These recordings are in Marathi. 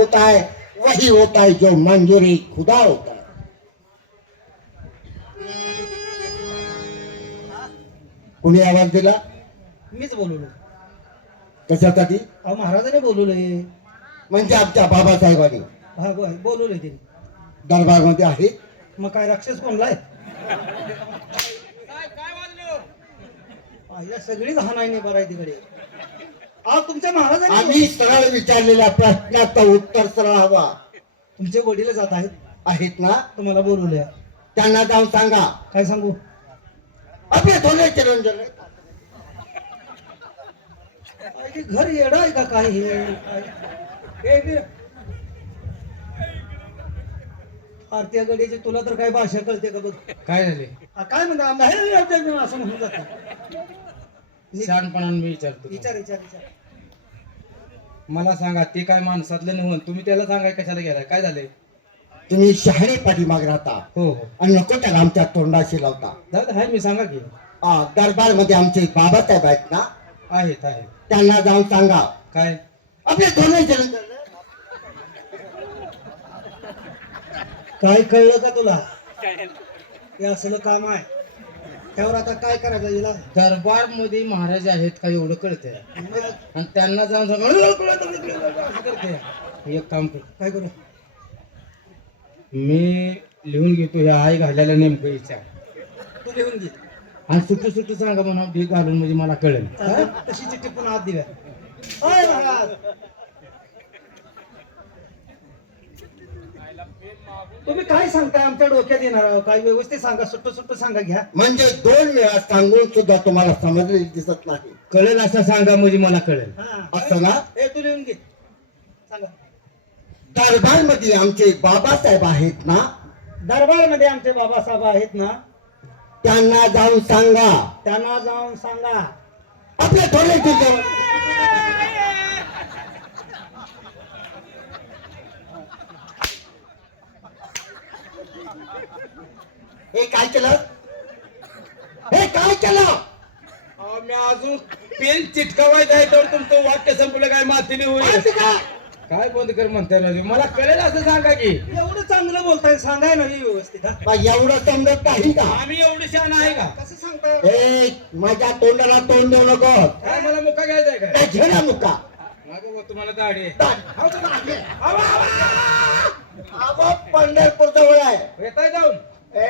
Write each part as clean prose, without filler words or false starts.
होता है वही होता है जो मंजूरी खुदा होता है. कुणी आवाज दिला? मीच बोलवलो. कशासाठी? अहो महाराजाने बोलवलंय. म्हणजे आमच्या बाबासाहेबांनी हा बोलवलंय त्यांनी. दरबारमध्ये आहे. मग काय राक्षस कोणलाय? या सगळी लहान आहे बरं आहे तिकडे. अहो तुमच्या महाराजांनी आम्ही सरळ विचारलेल्या प्रश्नाचं उत्तर सरळ हवा. तुमचे वडील जात आहेत आहेत ना? तुम्हाला बोलवलंय. त्यांना जाऊन सांगा. काय सांगू? आपले थोडे चिरंजन घर येडा आहे का काय हे? आरत्या गडीची तुला तर काय भाषा कळते का बघ. काय झाले? काय म्हणता असं म्हणून जात. शहाणपणाने मी विचारतो. विचार विचार विचार. मला सांगा, ते काय माणसातलं नाही, तुम्ही त्याला सांगाय कशाला गेलाय? काय झालंय? तुम्ही शहाणे पाठीमाग राहता हो हो, आणि नको त्याला आमच्या तोंडाशी लावता. जाऊ हाय, मी सांगा की. दरबार मध्ये आमचे बाबासाहेब आहेत ना, आहेत आहेत. त्यांना जाऊन सांगा. काय? आपले थोडे चिरंजन काय कळलं का तुला? हे असलं काम आहे. त्यावर आता काय करायचं हिला? दरबार मध्ये महाराज आहेत का एवढं कळतंय, आणि त्यांना जाऊन सांगा असं करते. एक काम कर, काय करू? मी लिहून घेतो हे आई घालायला नेमकं विचार, तू लिहून घे आणि सुटू सुटू सांगा म्हणा ढीक घालून, म्हणजे मला कळेल. तशी चिठ्ठी पुन्हा हात दिव्या. ओय महाराज, तुम्ही काय सांगताय? आमच्या डोक्यात येणार आहोत. काय व्यवस्थित सांगा, सुट्ट सुट्ट सांगा. घ्या. म्हणजे 2 वेळा सांगून सुद्धा तुम्हाला समजले दिसत नाही. कळेल असं सांगा म्हणजे मला कळेल. असं ना? ए तू लिहून घे, सांगा. दरबार मध्ये आमचे बाबासाहेब आहेत ना, दरबार मध्ये आमचे बाबासाहेब आहेत ना, त्यांना जाऊन सांगा. त्यांना जाऊन सांगा. आपले थोडे चिरंजन हे काय केलं? हे काय केलं? मी अजून पेन चिटकावायचं आहे तर तुमचं वाक्य संपलं काय मातीने होईल? असं का? काय बंद कर म्हणताय राजू? मला कळेल असं सांगा की. एवढं चांगलं बोलताय, सांगाय ना व्यवस्थित. हा? बा, एवढं समजत नाही का? आम्ही एवढी शान आहे का? कसं सांगताय? ए, माझ्या तोंडाला तोंड देऊ नको. काय मला मुका घ्यायचा आहे काय? त्या घेणा मुका. मागं बघ, तुम्हाला दाढी आहे. पंढरपूर जवळ आहे. येताय जाऊन. ए,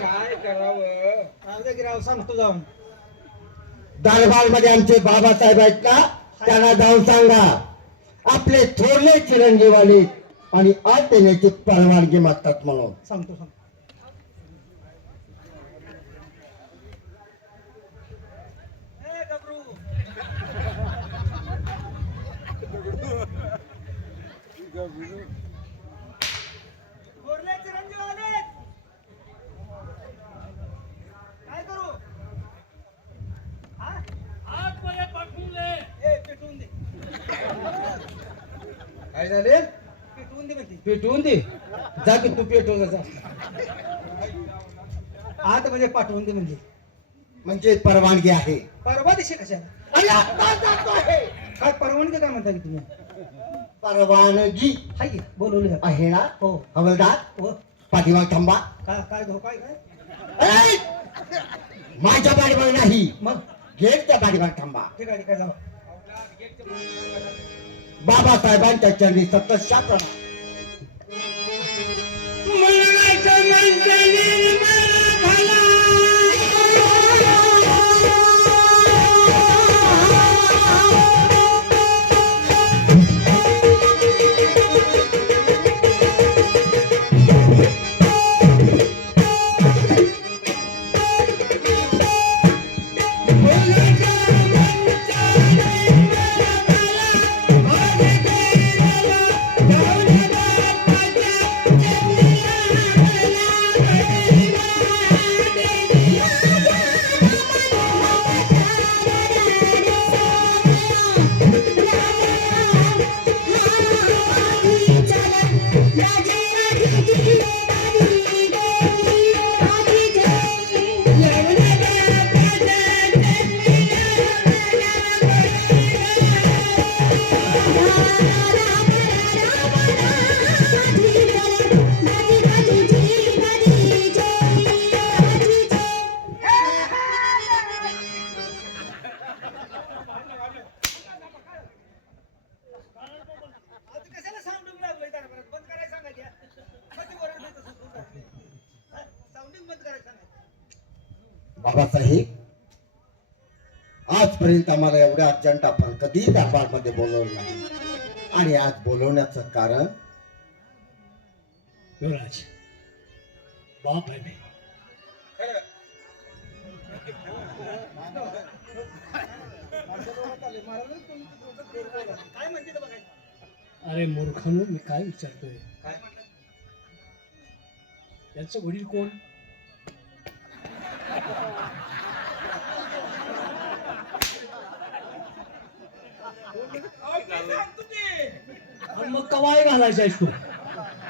काय करावं? राहू दे गिराव, सांगतो जाऊन. दरबार मध्ये आमचे बाबासाहेब आहेत ना, त्यांना जाऊन सांगा. आपले थोरले चिरंजीवाले आणि आज देण्याची परवानगी मागतात म्हणून. सांगतो सांगतो. ए, गबरू. थोरले चिरंजीव आलेत. काय करू? हा? आतमध्ये पाठवून दे. ए, पेटवून दे. काय झाले? पेटवून दे म्हणते. पेटवून दे. जा की तू पेटवून जा. आतमध्ये पाठवून दे म्हणजे. म्हणजे परवानगी आहे. परवा दिवशी कशाला? आणि आता जातो आहे. काय परवानगी काय म्हणता की तुम्ही? परवानगी हाय की, बोलवले आहे ना? हो हवलदार हो. पाठीमाग थांबा. काय काय धोका आहे काय? ए! माझ्या पाठीमाग नाही, मग गेटच्या पाठीमाग थांबा. ठीक आहे काय जाऊ. बाबासाहेबांच्या चरणी सतत प्रणाम. बाबासाहेब, आजपर्यंत आम्हाला एवढ्या अर्जंट आपण कधीही दरबारमध्ये बोलवलं नाही आणि आज बोलवण्याचं कारण युवराज बाप आहे मी. अरे मूर्खानो, मी काय विचारतोय? यांचं वडील कोण? आणि मग कवाय घालायचा आहेस तू?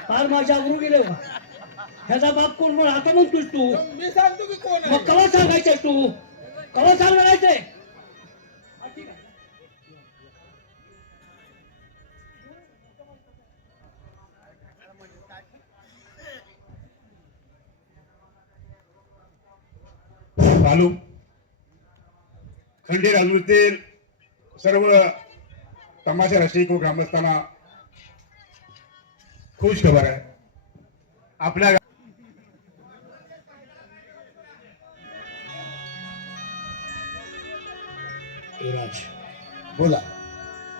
फार माझ्या आवरू गेले का? ह्याचा बाप कोण म्हणून आता म्हणतोस तू? मी सांगतो की कोण मग कवा सांगायचंय तू? कवा सांगणार आहे ते? बालू खंडे राजवतील सर्व तमाशा रसिक व ग्रामस्थांना खुश खबर आहे. आपल्या युवराज, बोला.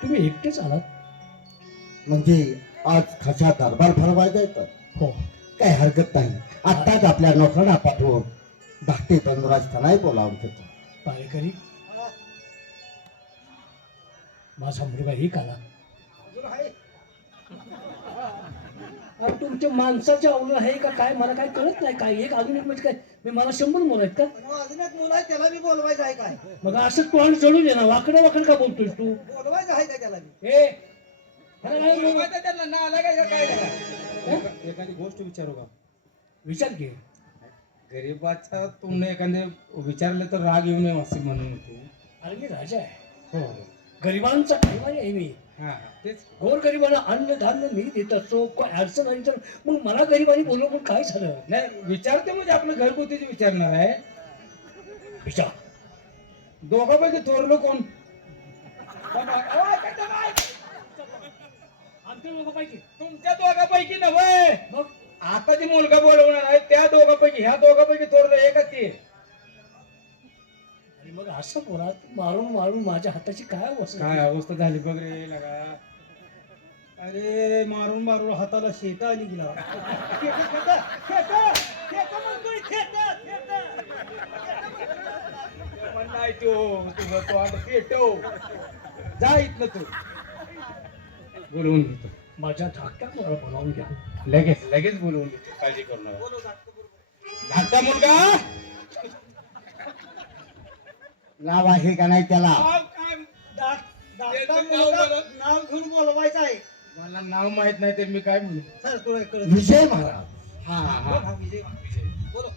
तुम्ही एकटेच आलात? म्हणजे आज खासा दरबार भरवायचा येतं, हो. काय हरकत नाही. आत्ताच आपल्या नोकरांना पाठवून धाकटे बंधुराज नाही बोलावून घेतो. पारेकरी, माझा मुलगा एक आला. अरे तुमच्या माणसाच्या अवलंबून आहे का काय मला काय कळत नाही. काय एक अजून एक म्हणजे काय, मी मला 100 मुलं आहेत का? अजून एक मुलं आहे त्याला बी बोलवायचं आहे काय? मग असं तोंड चढू दे ना. वाकडं वाकड का बोलतोस तू? बोलवायचं आहे का त्याला बी? ए अरे काय बोलू? त्यांना ना आला काय एखादी गोष्ट विचारू का? विचार घे. गरीबाचा तुम्ही एखादे विचारले तर राग येऊ नये असे म्हणून होते. अरे मी राजा आहे, हो गरिबांचा कैवारी आहे मी. हा तेच गोर गरिबांना अन्न धान्य मी देत असतो. काय अडचण आली तर मग मला गरिबांनी बोलवून पण काय झालं? नाही विचारते म्हणजे आपलं घरगुतीच विचारणार आहे. विचार. दोघांपैकी थोरलं कोण? आमच्या लोक पाहिजे. तुमच्या दोघांपैकी नव्हे. मग आता जी मुलगा बोलवणार आहे त्या दोघांपैकी ह्या दोघांपैकी थोरलं एकच ते. आणि मग असं बोला, मारून मारून माझ्या हाताची काय अवस्था. काय अवस्था झाली बघ रे लगा. अरे मारून मारून हाताला शेता आली गेला. नाही तो तुझं तो आता पेटव. जा इथलं तू. बोलवून घेतो माझ्या धाकट्या मला बोलावून घ्या. लगेच लगेच बोलवून घेतो. काळजी करू नका. धाकटा मुलगा नाव आहे का नाही त्याला? नाव घेऊन बोलवायचं आहे. मला नाव माहित नाही तर मी काय म्हणू. सर तुला कळत विजय महाराज. हा हा हा विजय बोलो.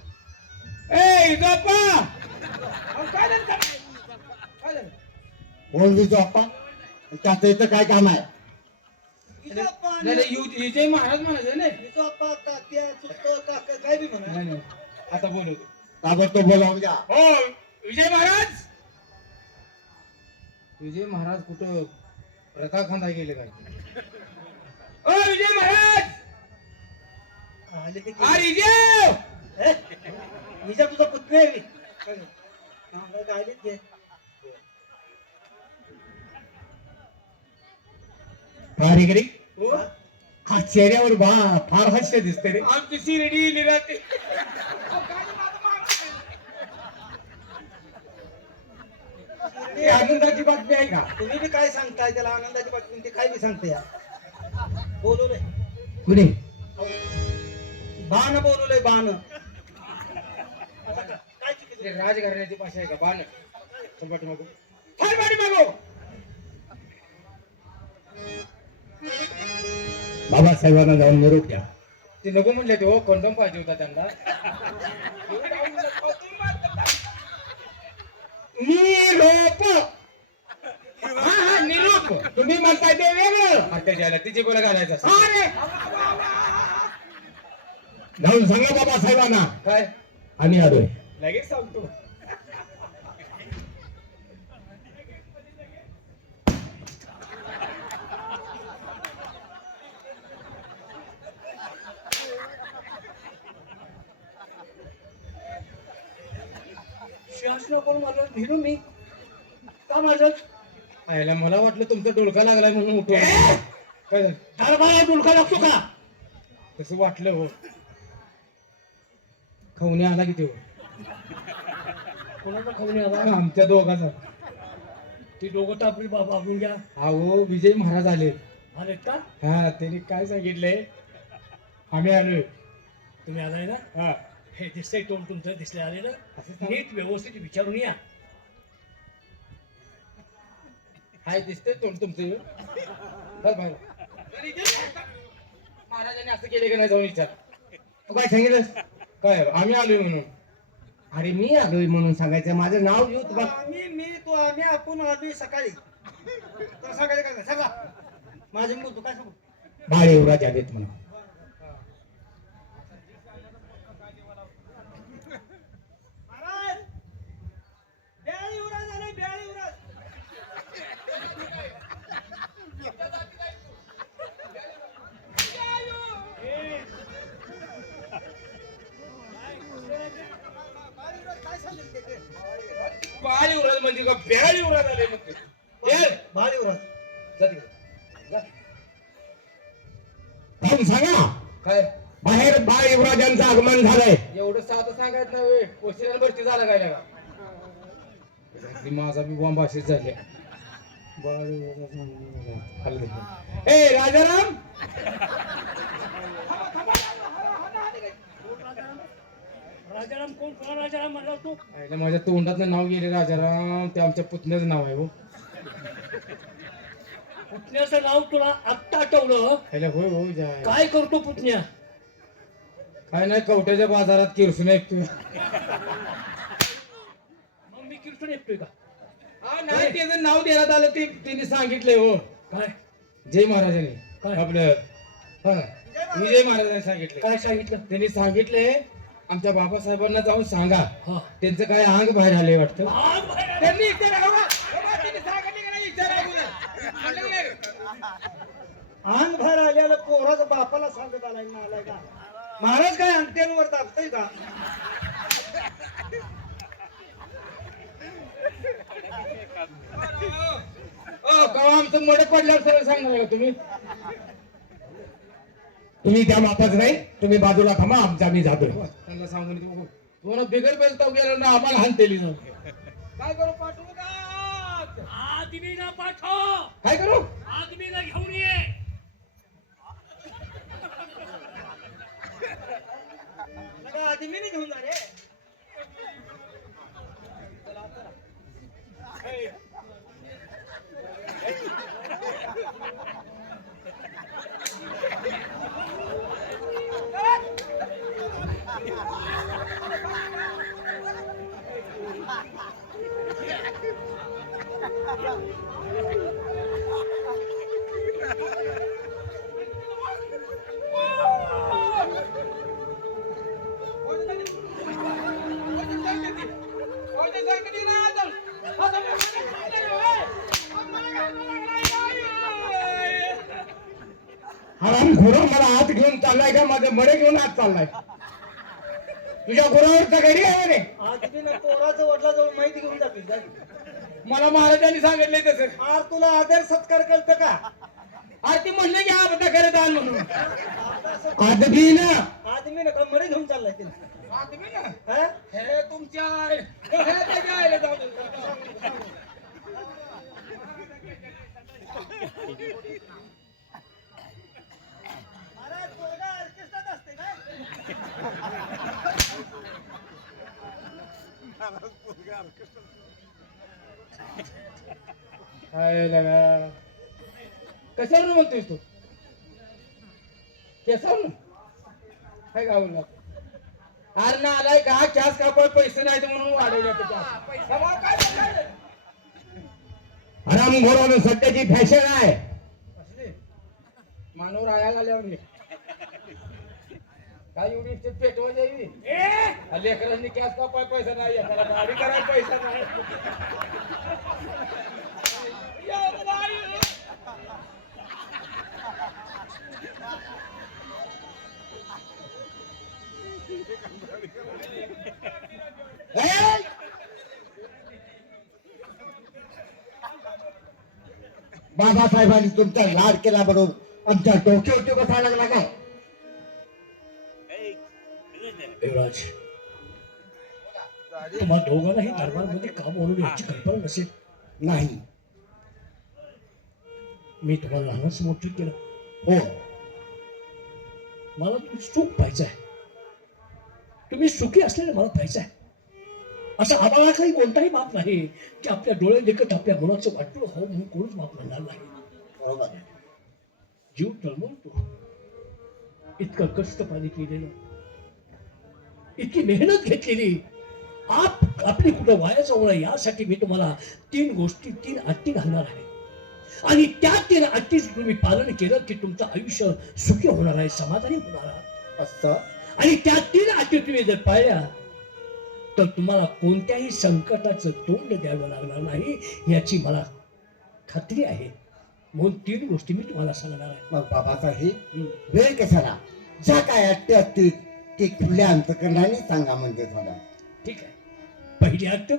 ए इजापा. अहो, काय झालं काय झालं? कोण विजय अप्पा? त्याचं इथं काय काम आहे? नाही नाही विजय महाराज म्हणायचं नाही. विजोप्पा, तात्या, चुलत, काका काय बी म्हणा. नाही नाही आता बोलवतो. ताबडतोब बोलावून घ्या. हो विजय महाराज. विजय महाराज कुठं रथा खांदा गेले काय? ओ विजय महाराज. आले ते आ विजय. विजय तुझा पुतण्या आहे बी. गायलीत घे. पारेकरी, हो? हा चेहऱ्यावर बा फार हास्य दिसते रे. आमची शिर्डी निराते. ही आनंदाची बातमी आहे का? तुम्ही बी काय सांगताय त्याला आनंदाची बातमी? ते काय बी सांगते या. बोलवलंय कुणी? बाण बोलवलंय बाण. काय ते राजघराण्याची भाषा आहे का? बाण. चल पाठीमागो. चल पाठीमागो. बाबासाहेबांना जाऊन निरोप द्या. ते नको म्हणले ते हो कंडम पाहिजे होता त्यांना. निरोप. हा हा निरोप. तुम्ही म्हणताय ते वेगळं. आता द्यायला तिचे गोला घालायचा असं. अरे! जाऊन सांगा बाबासाहेबांना काय आम्ही आलोय. लगेच सांगतो. प्रश्न कोण मला भिरू मी का माझं आयला मला वाटलं तुमचा डोलका लागलाय म्हणून उठव. काय झालं? दरबारा डुलका लागतो का तसं वाटलं हो. खवणे आला की तेव्हा कोणाचा खवणे आला आमच्या दोघाचा. ती दोघं टापली बाबा आपण घ्या अहो विजय महाराज आले. आलेत का हा त्यांनी काय सांगितलंय, आम्ही आलोय. तुम्ही आलाय ना हा हे दिसतंय तोंड तुमचं दिसले आले ना असं सांग. नीट व्यवस्थित विचारून या हाय दिसतंय तोंड तुमचं. बस बाहेर. महाराजांनी असं केले की नाही जाऊन विचार. तू काय सांगितलंस? काय आम्ही आलोय म्हणून. अरे मी आलोय म्हणून सांगायचं, माझं नाव घेऊ बघ. मी तू आम्ही आपण आलोय सकाळी तर सकाळी काय सगळा माझे बोलतो काय सांगू बाळ युवराज आलेत म्हणून. महाराज बेळ युवराज आले बेळ युवराज काय सांगितलं ते बाळ युवराज म्हणजे का बेळ युवराज आले मग. बाळ युवराज जा तिकडे. जा. थांब सांगा, काय बाहेर बाळ युवराजांचं आगमन झालंय. एवढं साधं सांगायचं नाही. वशिरान भरती झाला काय लागा. माझा बी बॉम्ब असेच झाले. ए राजाराम, राजाराम कोण कोण राजाराम म्हणला तू माझ्या तोंडात नाव गेले राजाराम. ते आमच्या पुतण्याचं नाव आहे हो. पुतण्याचं नाव तुला आत्ता आठवलं होय हो जाय. काय करतो पुतण्या काय नाही कवट्याच्या बाजारात किरसून ऐकतोय. मग मी कीर्तन येतोय का नाही त्याचं नाव देण्यात आलं ते त्यांनी सांगितलंय हो. काय जय महाराजांनी काय? आपलं हा विजय महाराजांनी सांगितलं. काय सांगितलं त्यांनी सांगितलंय आमच्या बाबासाहेबांना जाऊन सांगा. हा त्यांचं काय अंग बाहेर आलंय वाटतं. आग बाहेर आली. त्यांनी विचारा हो का? हो का? त्यांनी सांगितलं का नाही? विचारा अगोदर. म्हणलं की नाही? अंग बाहेर आल्याला पोराचा बापाला सांगत आलाय ना आलाय का महाराज काय अंगठ्यांवर दाबतय का कवा आमचं मडक पडल्यावर सगळं सांगणार का तुम्ही. तुम्ही त्या मापाच नाही, तुम्ही बाजूला थांबा, आमचा मी जातोय. त्यांना सांगून तुम्हाला बिगर बेलताव गेलं ना आम्हाला हानतेली जाऊ. काय करू पाठवू का आदमीला पाठव काय करू. आदमीला घेऊन ये आदमीने घेऊन जा रे हराम घोडा मला आत घेऊन चाललाय का, माझे मडे घेऊन आत चाललाय. तुझ्या गुरावरचा घडी आहे रे. आदमीला पोराचं वडला जाऊन माहिती घेऊन जातील जा. मला महाराजांनी सांगितले तसं. आर तुला आदर सत्कार कळतं का आरती म्हणले की हा बता करत आण म्हणून. आदमी ना आदमीने का मडे घेऊन चाललाय ते आदमी ना हा? हे तुमच्या हे त्याच्या आईला जाऊ दे. महाराज पोरगा ऑर्केस्ट्रात असते काय काय लगा कशावर म्हणतोयस तू. केसावर काय गावला अरे ना आलाय का कॅस कापाय पैसे नाहीत म्हणून वाढवले हराम घोडा सध्याची फॅशन आहे. मानव राहायला आल्यावर मी काय एवढी पेटवा जावी लेकरांनी कॅस कापाय पैसा नाही एखादा गाडी करायला पैसा नाही. बाबासाहेबांनी तुमचा लाड केला म्हणून आमच्या डोक्यावरती बसायला लागला काय? देवराज, तुम्हा दोघांनाही दरबारमध्ये काम म्हणून याची कल्पना नसेल. नाही. मी तुम्हाला लहानच मोठं केलं. हो, मला तुम्ही सुख पाहिजे आहे. तुम्ही सुखी असलेले मला पाहिजे आहे. असं आम्हाला काही कोणताही बाप नाही की आपल्या डोळे देखत आपल्या मुलाचं वाटलं हो म्हणून कोणच बाप म्हणणार नाही. बरोबर. जीव तळमळतो. इतकं कष्ट पाणी केलेलं, इतकी मेहनत घेतलेली, आपली कुठं वाया जाऊ नये यासाठी मी तुम्हाला 3 गोष्टी 3 अटी घालणार आहे. आणि त्या 3 अटीचं तुम्ही पालन केलं की तुमचं आयुष्य सुखी होणार आहे, समाधानी होणार आहे. असं आणि त्या 3 अटी तुम्ही जर पाळल्या तर तुम्हाला कोणत्याही संकटाचं तोंड द्यावं लागणार नाही याची मला खात्री आहे. म्हणून 3 गोष्टी मी तुम्हाला सांगणार आहे. मग बाबासाहेब, वेळ कशाला? ज्या काय अट्टे असतील ते खुल्या अंतकरणाने सांगा म्हणजे झाला. ठीक आहे. पहिली अट,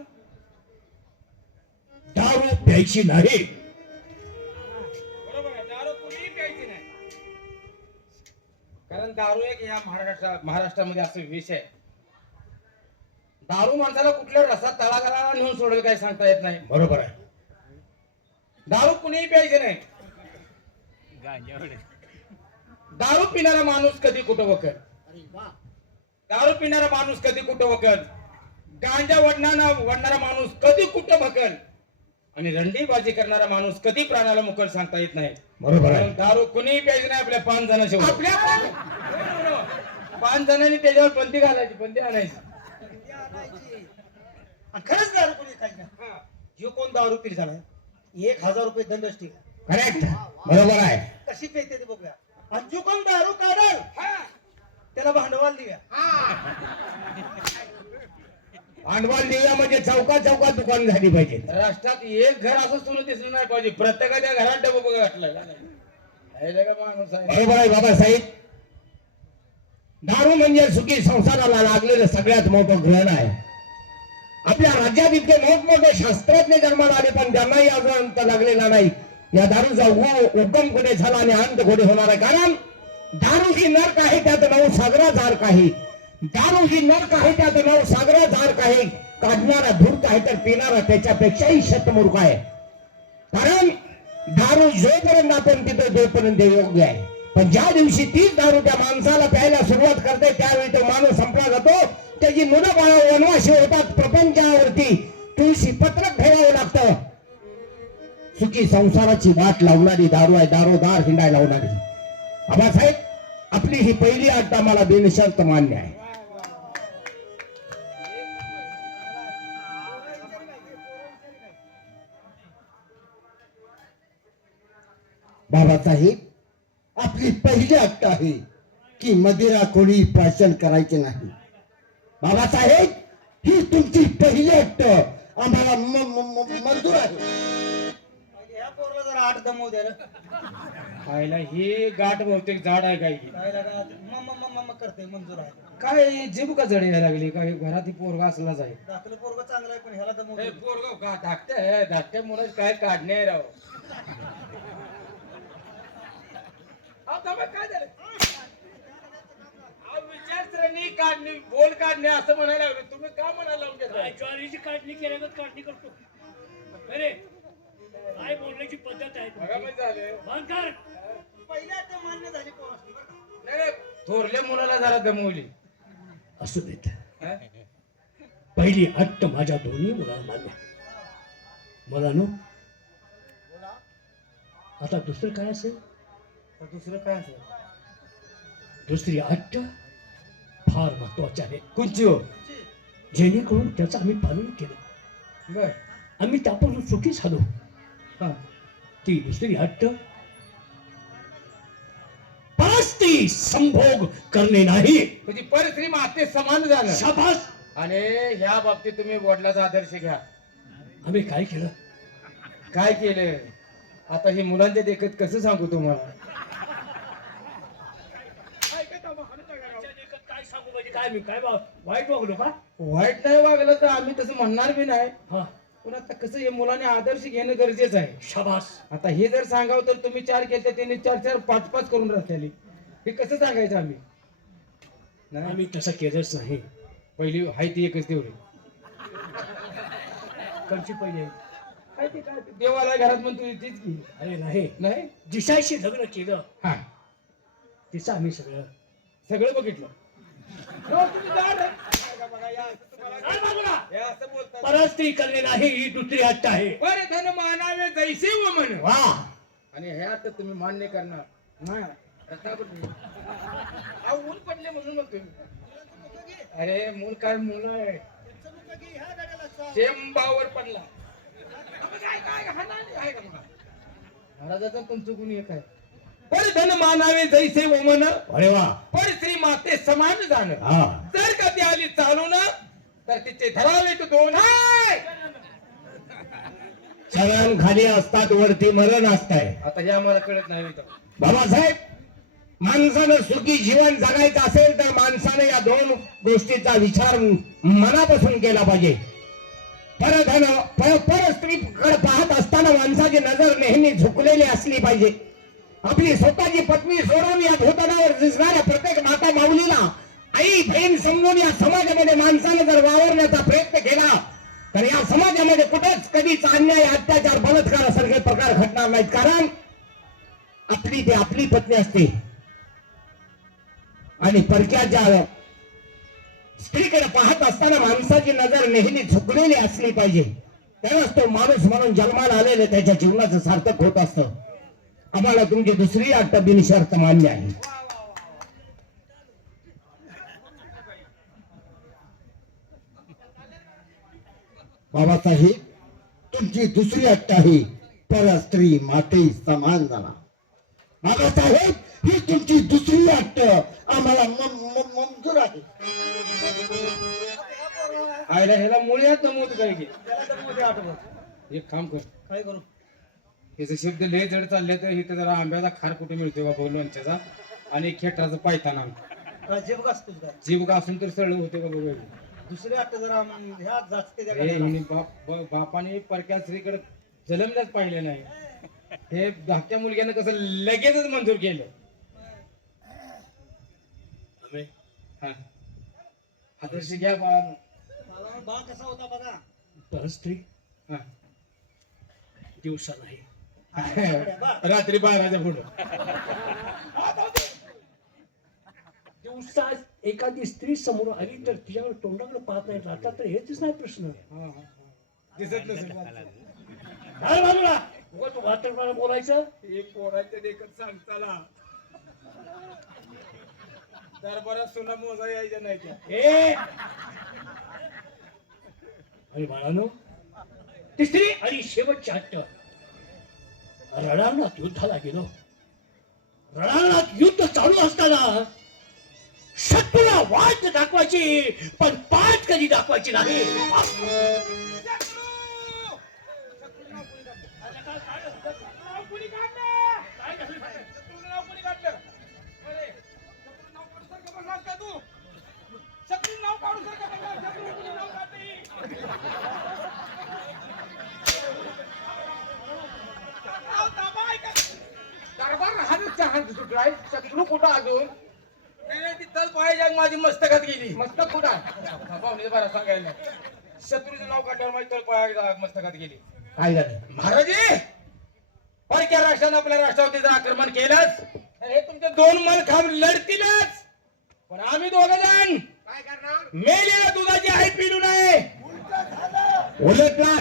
दारू प्यायची नाही. बरोबर आहे, दारू कुणीही प्यायची नाही. कारण दारू एक या महाराष्ट्रामध्ये असं विष आहे. दारू माणसाला कुठल्या रसात तळागाला नेऊन सोडेल काही सांगता येत नाही. बरोबर आहे. दारू कुणीही प्यायची नाही. दारू पिणारा माणूस कधी कुठं वकल, दारू पिणारा माणूस कधी कुठं वकल, गांजा वडणारा माणूस कधी कुठं भकल, आणि रंडीबाजी करणारा माणूस कधी प्राणाला मुकल सांगता येत नाही. बरोबर आहे. म्हणून दारू कुणीही प्यायची नाही. आपल्या 5 जणांशिवाय, आपल्या 5 जणांनी त्याच्यावर बंदी घालायची, बंदी आणायची. आणि खरंच दारू कोणी काही नाही. जो कोण दारू पीर झालाय 1000 रुपये दंडच ठीक. करेक्ट. बरोबर आहे. कशी पेते ते बघूया. आणि जो कोण दारू काढल त्याला भांडवल देऊया. भांडवल देऊया म्हणजे चौकात दुकान झाली पाहिजे. राष्ट्रात एक घर असं सोनं दिसलं नाही पाहिजे. प्रत्येकाच्या घरात डबं बघा घातलं माणूस आहे. बरोबर आहे बाबासाहेब. दारू म्हणजे सुखी संसाराला लागलेलं सगळ्यात मोठं ग्रहण आहे. आपल्या राज्यात इतके मोठमोठे शास्त्रज्ञ जन्माला आले पण त्यांनाही अजून लागलेला नाही. या दारूचा उगम कुठे झाला आणि अंत कुठे होणार आहे. कारण दारू ही नरक आहे, त्यात 9 सागराचा अर्क आहे. दारू ही नरक आहे, त्यात 9 सागराचा अर्क आहे. काढणारा धूर्त आहे तर पिणारा त्याच्यापेक्षाही शतमूर्ख आहे. कारण दारू जोपर्यंत आपण तिथं जोपर्यंत योग्य आहे, पण ज्या दिवशी तीच दारू त्या माणसाला प्यायला सुरुवात करते त्यावेळी तो माणूस संपला जातो. त्याची मुलं बाळ वनवासी होतात. प्रपंचावरती तुळशी पत्रक ठेवावं लागतं. सुखी संसाराची वाट लावणारी दारू आहे, दारोदार हिंडाय लावणारी. आबासाहेब, आपली ही पहिली अट आम्हाला बिनशर्त मान्य आहे. बाबासाहेब, आपली पहिली अट आहे की मदिरा कोणी प्राशन करायचे नाही. बाबासाहेब, ही तुमची पहिली अट आम्हाला मंजूर आहे. या पोरला जरा 8 दमव द्या रे. खायला ही गाठ बहुतेक जाड आहे काही. काय लागा मम्मा करते मंजूर आहे. काय जीभ का जड यायला लागली. काय घरात ही पोरगा असलाच आहे. दाखलं पोरग चांगलं आहे पण ह्याला दमव द्या. पोरगा का धाकट्या धाकट्या मुलाच काय काढणे आहे राव. काय झालं विचारसरणी काढणे बोल काढणे असं म्हणायला लागले. तुम्ही का म्हणायला लावून घेता? ज्वारीची काढणी केल्यागत काढणी करतो. अरे काय बोलण्याची पद्धत आहे बघा माहिती झालं. बंकर. पहिल्या अट मान्य झाली पोरासनी बरं का. नाही नाही, थोरल्या मुलाला जरा दमवली. असू देत. हा? पहिली अट्ट माझ्या दोन्ही मुलांना मान्य. मला नो आता दुसरं काय असेल? तर दुसरं काय असेल? दुसरी अट्ट फार महत्वाची आहे, कुंची हो. जेणेकरून त्याचं आम्ही पालन केलं, बर. आम्ही त्यापासून सुखी झालो. हा. ती दुसरी अट्ट परस्त्री संभोग करणे नाही. म्हणजे परस्त्री माते समान झालं. शाबास. आणि ह्या बाबतीत तुम्ही वडिलाचा आदर्श घ्या. आम्ही काय केलं? काय केलं आता हे मुलांच्या देखत कसं सांगू तुम्हाला. काय सांगू म्हणजे काय मी काय वाईट वागलो का? वाईट नाही वागलं तर आम्ही तसं म्हणणार बी नाही. हा पण आता कसं हे मुलाने आदर्श घेणं गरजेचं आहे. शाबास. आता हे जर सांगावं तर तुम्ही 4 केले त्यांनी 4 5 करून रस्त्याली. हे कसं सांगायचं आम्ही? नाही, आम्ही तसं केलंच नाही. पहिली हाय ती एकच तेवढी. कंची पहिले काय ते देवाला घरात म्हणतो तीच की. अरे नाही, नाही जिशाईशी लग्न केलं हा तिचं आम्ही सगळं सगळं बघितलं. हो, तुम्ही जा रे. बघा, या असं तुम्हाला- काय बाजूला? हे असं बोलतात. परस्त्री करणे नाही ही दुसरी हट्ट आहे. बरे धन मानावे जैसे व म्हण. वा आणि हे आता तुम्ही मान्य करणार नाही. ऊन पडले म्हणून म्हणतोय मी. अरे मूल काय मूल आहे चेंबावर पडला. महाराजाचं तुमचं गुण एक आहे. पर धन मानावे जैसे व म्हण. अरे वा पर श्री माते समान जाण. हा जर का ती आली चालून तर तिचे धरावे तो दोन. चरण खाली असतात वरती मरण असताय. आता हे आम्हाला कळत नाही मित्र. बाबासाहेब, माणसानं सुखी जीवन जगायचं असेल तर माणसाने या 2 गोष्टीचा विचार मनापासून केला पाहिजे. परधन पर स्त्रीकडे पाहत असताना माणसाची नजर नेहमी झुकलेली असली पाहिजे. आपली स्वतःची पत्नी सोडून या भूतलावर दिसणाऱ्या प्रत्येक माता माऊलीला आई बहीण समजून या समाजामध्ये माणसाने जर वावरण्याचा प्रयत्न केला तर या समाजामध्ये कुठेच कधीच अन्याय, अत्याचार, बलात्कारासारखे प्रकार घडणार नाहीत. कारण आपली ती आपली पत्नी असते आणि परक्याच्या स्त्रीकडे पाहत असताना माणसाची नजर नेहमी झुकलेली असली पाहिजे. त्यालाच तो माणूस म्हणून जन्माला आलेले त्याच्या जीवनाचं सार्थक होत असतं. आम्हाला तुमची दुसरी अट बिनशर्त मान्य आहे. बाबासाहेब, तुमची दुसरी अट आहे पर स्त्री माते समान झाला. बाबासाहेब, ही तुमची दुसरी अट आम्हाला मंजूर आहे. आयला ह्याला मुळ्यात नमूद काय की एक काम कर. काय करू? याचे शब्द लय जड चालले तर इथं जरा आंब्याचा खार कुठे मिळतोय का बघ लोणच्याचा आणि खेटराचं पायताना. काय जेव असतो काय? जीव घासून तर सरळ होते का बघ. दुसरी अट्ट जरा ह्या जाचते त्या हे गाडीला. हिने बापाने परक्या स्त्रीकडे जलमल्याच पाहिलं नाही. हे धाकट्या मुलग्यानं कसं लगेचच मंजूर केलं. आम्ही हा आदर्श घ्या बा. बा कसा होता बघा. परस्त्री हा. दिवसा नाही, रात्री 12च्या पुढं. दिवसा एखादी स्त्री समोर आली तर तिच्याकडे तोंडाकडे पाहत नाही. राहतात तर हेच नाही प्रश्न. दिसत नसेल काय बाजूला उगाच वात्रपणा बोलायचं. एक पोराच्या देखत सांग चला दरबारात सुना मोजा यायच्या नाही त्या. ए आणि बाळानो, तिसरी आणि शेवटची हट्ट. रणांगणात युद्धाला गेलो. रणांगणात युद्ध चालू असताना शत्रूला वाट दाखवायची पण पाठ कधी दाखवायची नाही. शत्रू कुठं अजून ती तल पाहिजे माझी मस्तकात गेली. मस्तक कुठं पाहुणे बरा सांगायला. शत्रूचं नाव काढल्यावर माझी तल पाया मस्तकात गेली. काय झालं महाराजी, परक्या राष्ट्रानं आपल्या राष्ट्रावरतीचं आक्रमण केलंच. हे तुमचे 2 मलखांब लढतीलच. पण आम्ही 2 जण काय करणार? मेलेल्या दुधाची आई पिलू नये. उलटला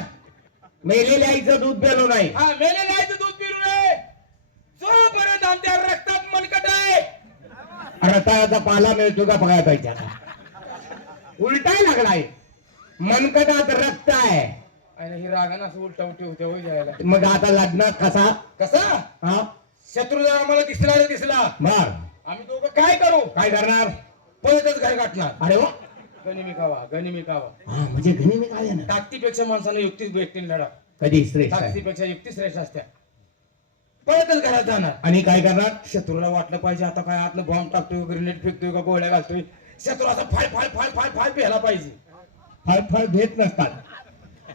मेलेल्या आईचं दूध प्यालो नाही. हा, मेलेल्या आईचं दूध पिलू नये. जोपर्यंत आमच्या रक्तात मनकट आहे. रताळाचा पाला मिळतो का बघायला पाहिजे. उलटाय लागलाय. मनकटात रक्त आहे. आणि ही रागानं असं उलटा उलटी होते होय जायला. मग आता लग्नात कसा कसा हा शत्रू जर आम्हाला दिसला रे दिसला, बर आम्ही दोघं काय करू? काय करणार? पळतच घर गाठणार. अरे वा, गनिमी कावा गनिमी कावा. हा म्हणजे घरी मी काय ना ताकदीपेक्षा माणसानं युक्तीच व्यक्तीने लढा. कधी श्रेष्ठ आहे. ताकदीपेक्षा युक्ती श्रेष्ठ असत्या. पळतच घरात जाणार. आणि काय करणार? शत्रूला वाटलं पाहिजे आता काय आतलं बॉम्ब टाकतोय, ग्रेनेड फेकतोय का गोळ्या घालतोय. शत्रू असा फाळ फाळ फाळ फाळ फाळ प्यायला पाहिजे. फळ फळ भेट नसतात.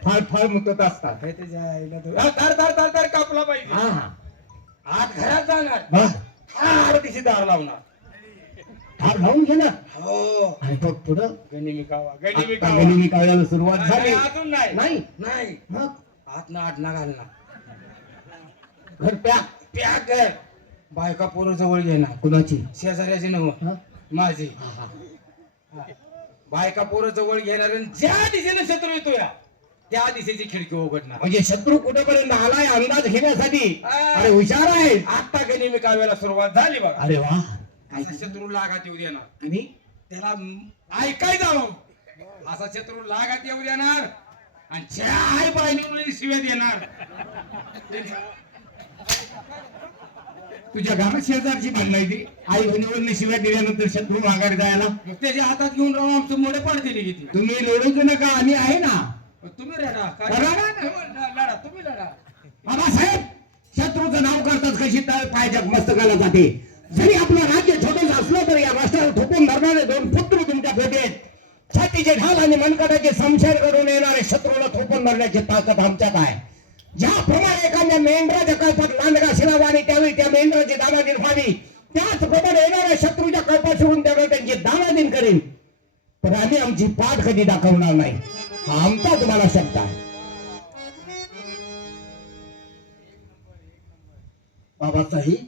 फार फार मुतत असतात काय ते जायला तो. हा, तार कापला पाहिजे. हा हा आत घरात जाणार वा, फार तिची दार लावणार. फार लावून घे ना. हो आणि तो पुढं गनिमी कावा आता गनिमी काढायला सुरुवात झाली अजून नाही नाही नाही मग हात ना आठ ना घालणार. घर प्या पॅक कर. बायका पोरं जवळ घेणार. कुणाची शेजाऱ्याची नव हा? माझी. हा, हा. बायका पोरं जवळ घेणार आणि ज्या दिशेने शत्रू येतो या त्या दिशेची खिडकी उघडणार. म्हणजे शत्रू कुठेपर्यंत आलाय अंदाज घेण्यासाठी अरे हुशार आहे. आता गनिमी काव्याला सुरुवात झाली बघा. अरे वा असा शत्रू लागात येऊ देणार. आणि त्याला ऐकाय जावं असा शत्रू लागात येऊ देणार आणि ज्या आई बायने शिव्या देणार. तुझ्या घरात शेजारची भांडण आहे ती आई बहिणीवर शिव्या दिल्यानंतर शत्रू माघारी जायला मग त्याच्या हातात घेऊन राहून आमचं मोठे पाडते किती. तुम्ही लढूच नका आम्ही आहे ना. तुम्ही लढा काय लढा तुम्ही लढा. बाबासाहेब शत्रूचं नाव करतात कशी तळ पाय मस्तकाला जाते. जरी आपलं राज्य छोटंच असलं तरी या राष्ट्राला थोपून धरणारे दोन पुत्र तुमच्या भेटेत. छातीचे ढाल आणि मनकटाचे संशय करून येणारे शत्रूला थोपून धरण्याची ताकद आमच्यात आहे. ज्याप्रमाणे एखाद्या मेंढराच्या कल्पात लांडगा शिरावा आणि त्यावेळी त्या मेंढराची दानादिन व्हावी त्याचप्रमाणे येणाऱ्या शत्रूच्या कल्पात शिरून त्यावेळी त्यांची दानादिन करेन. पण आम्ही आमची पाठ कधी दाखवणार नाही हा आमचा तुम्हाला शब्द आहे. बाबासाहेब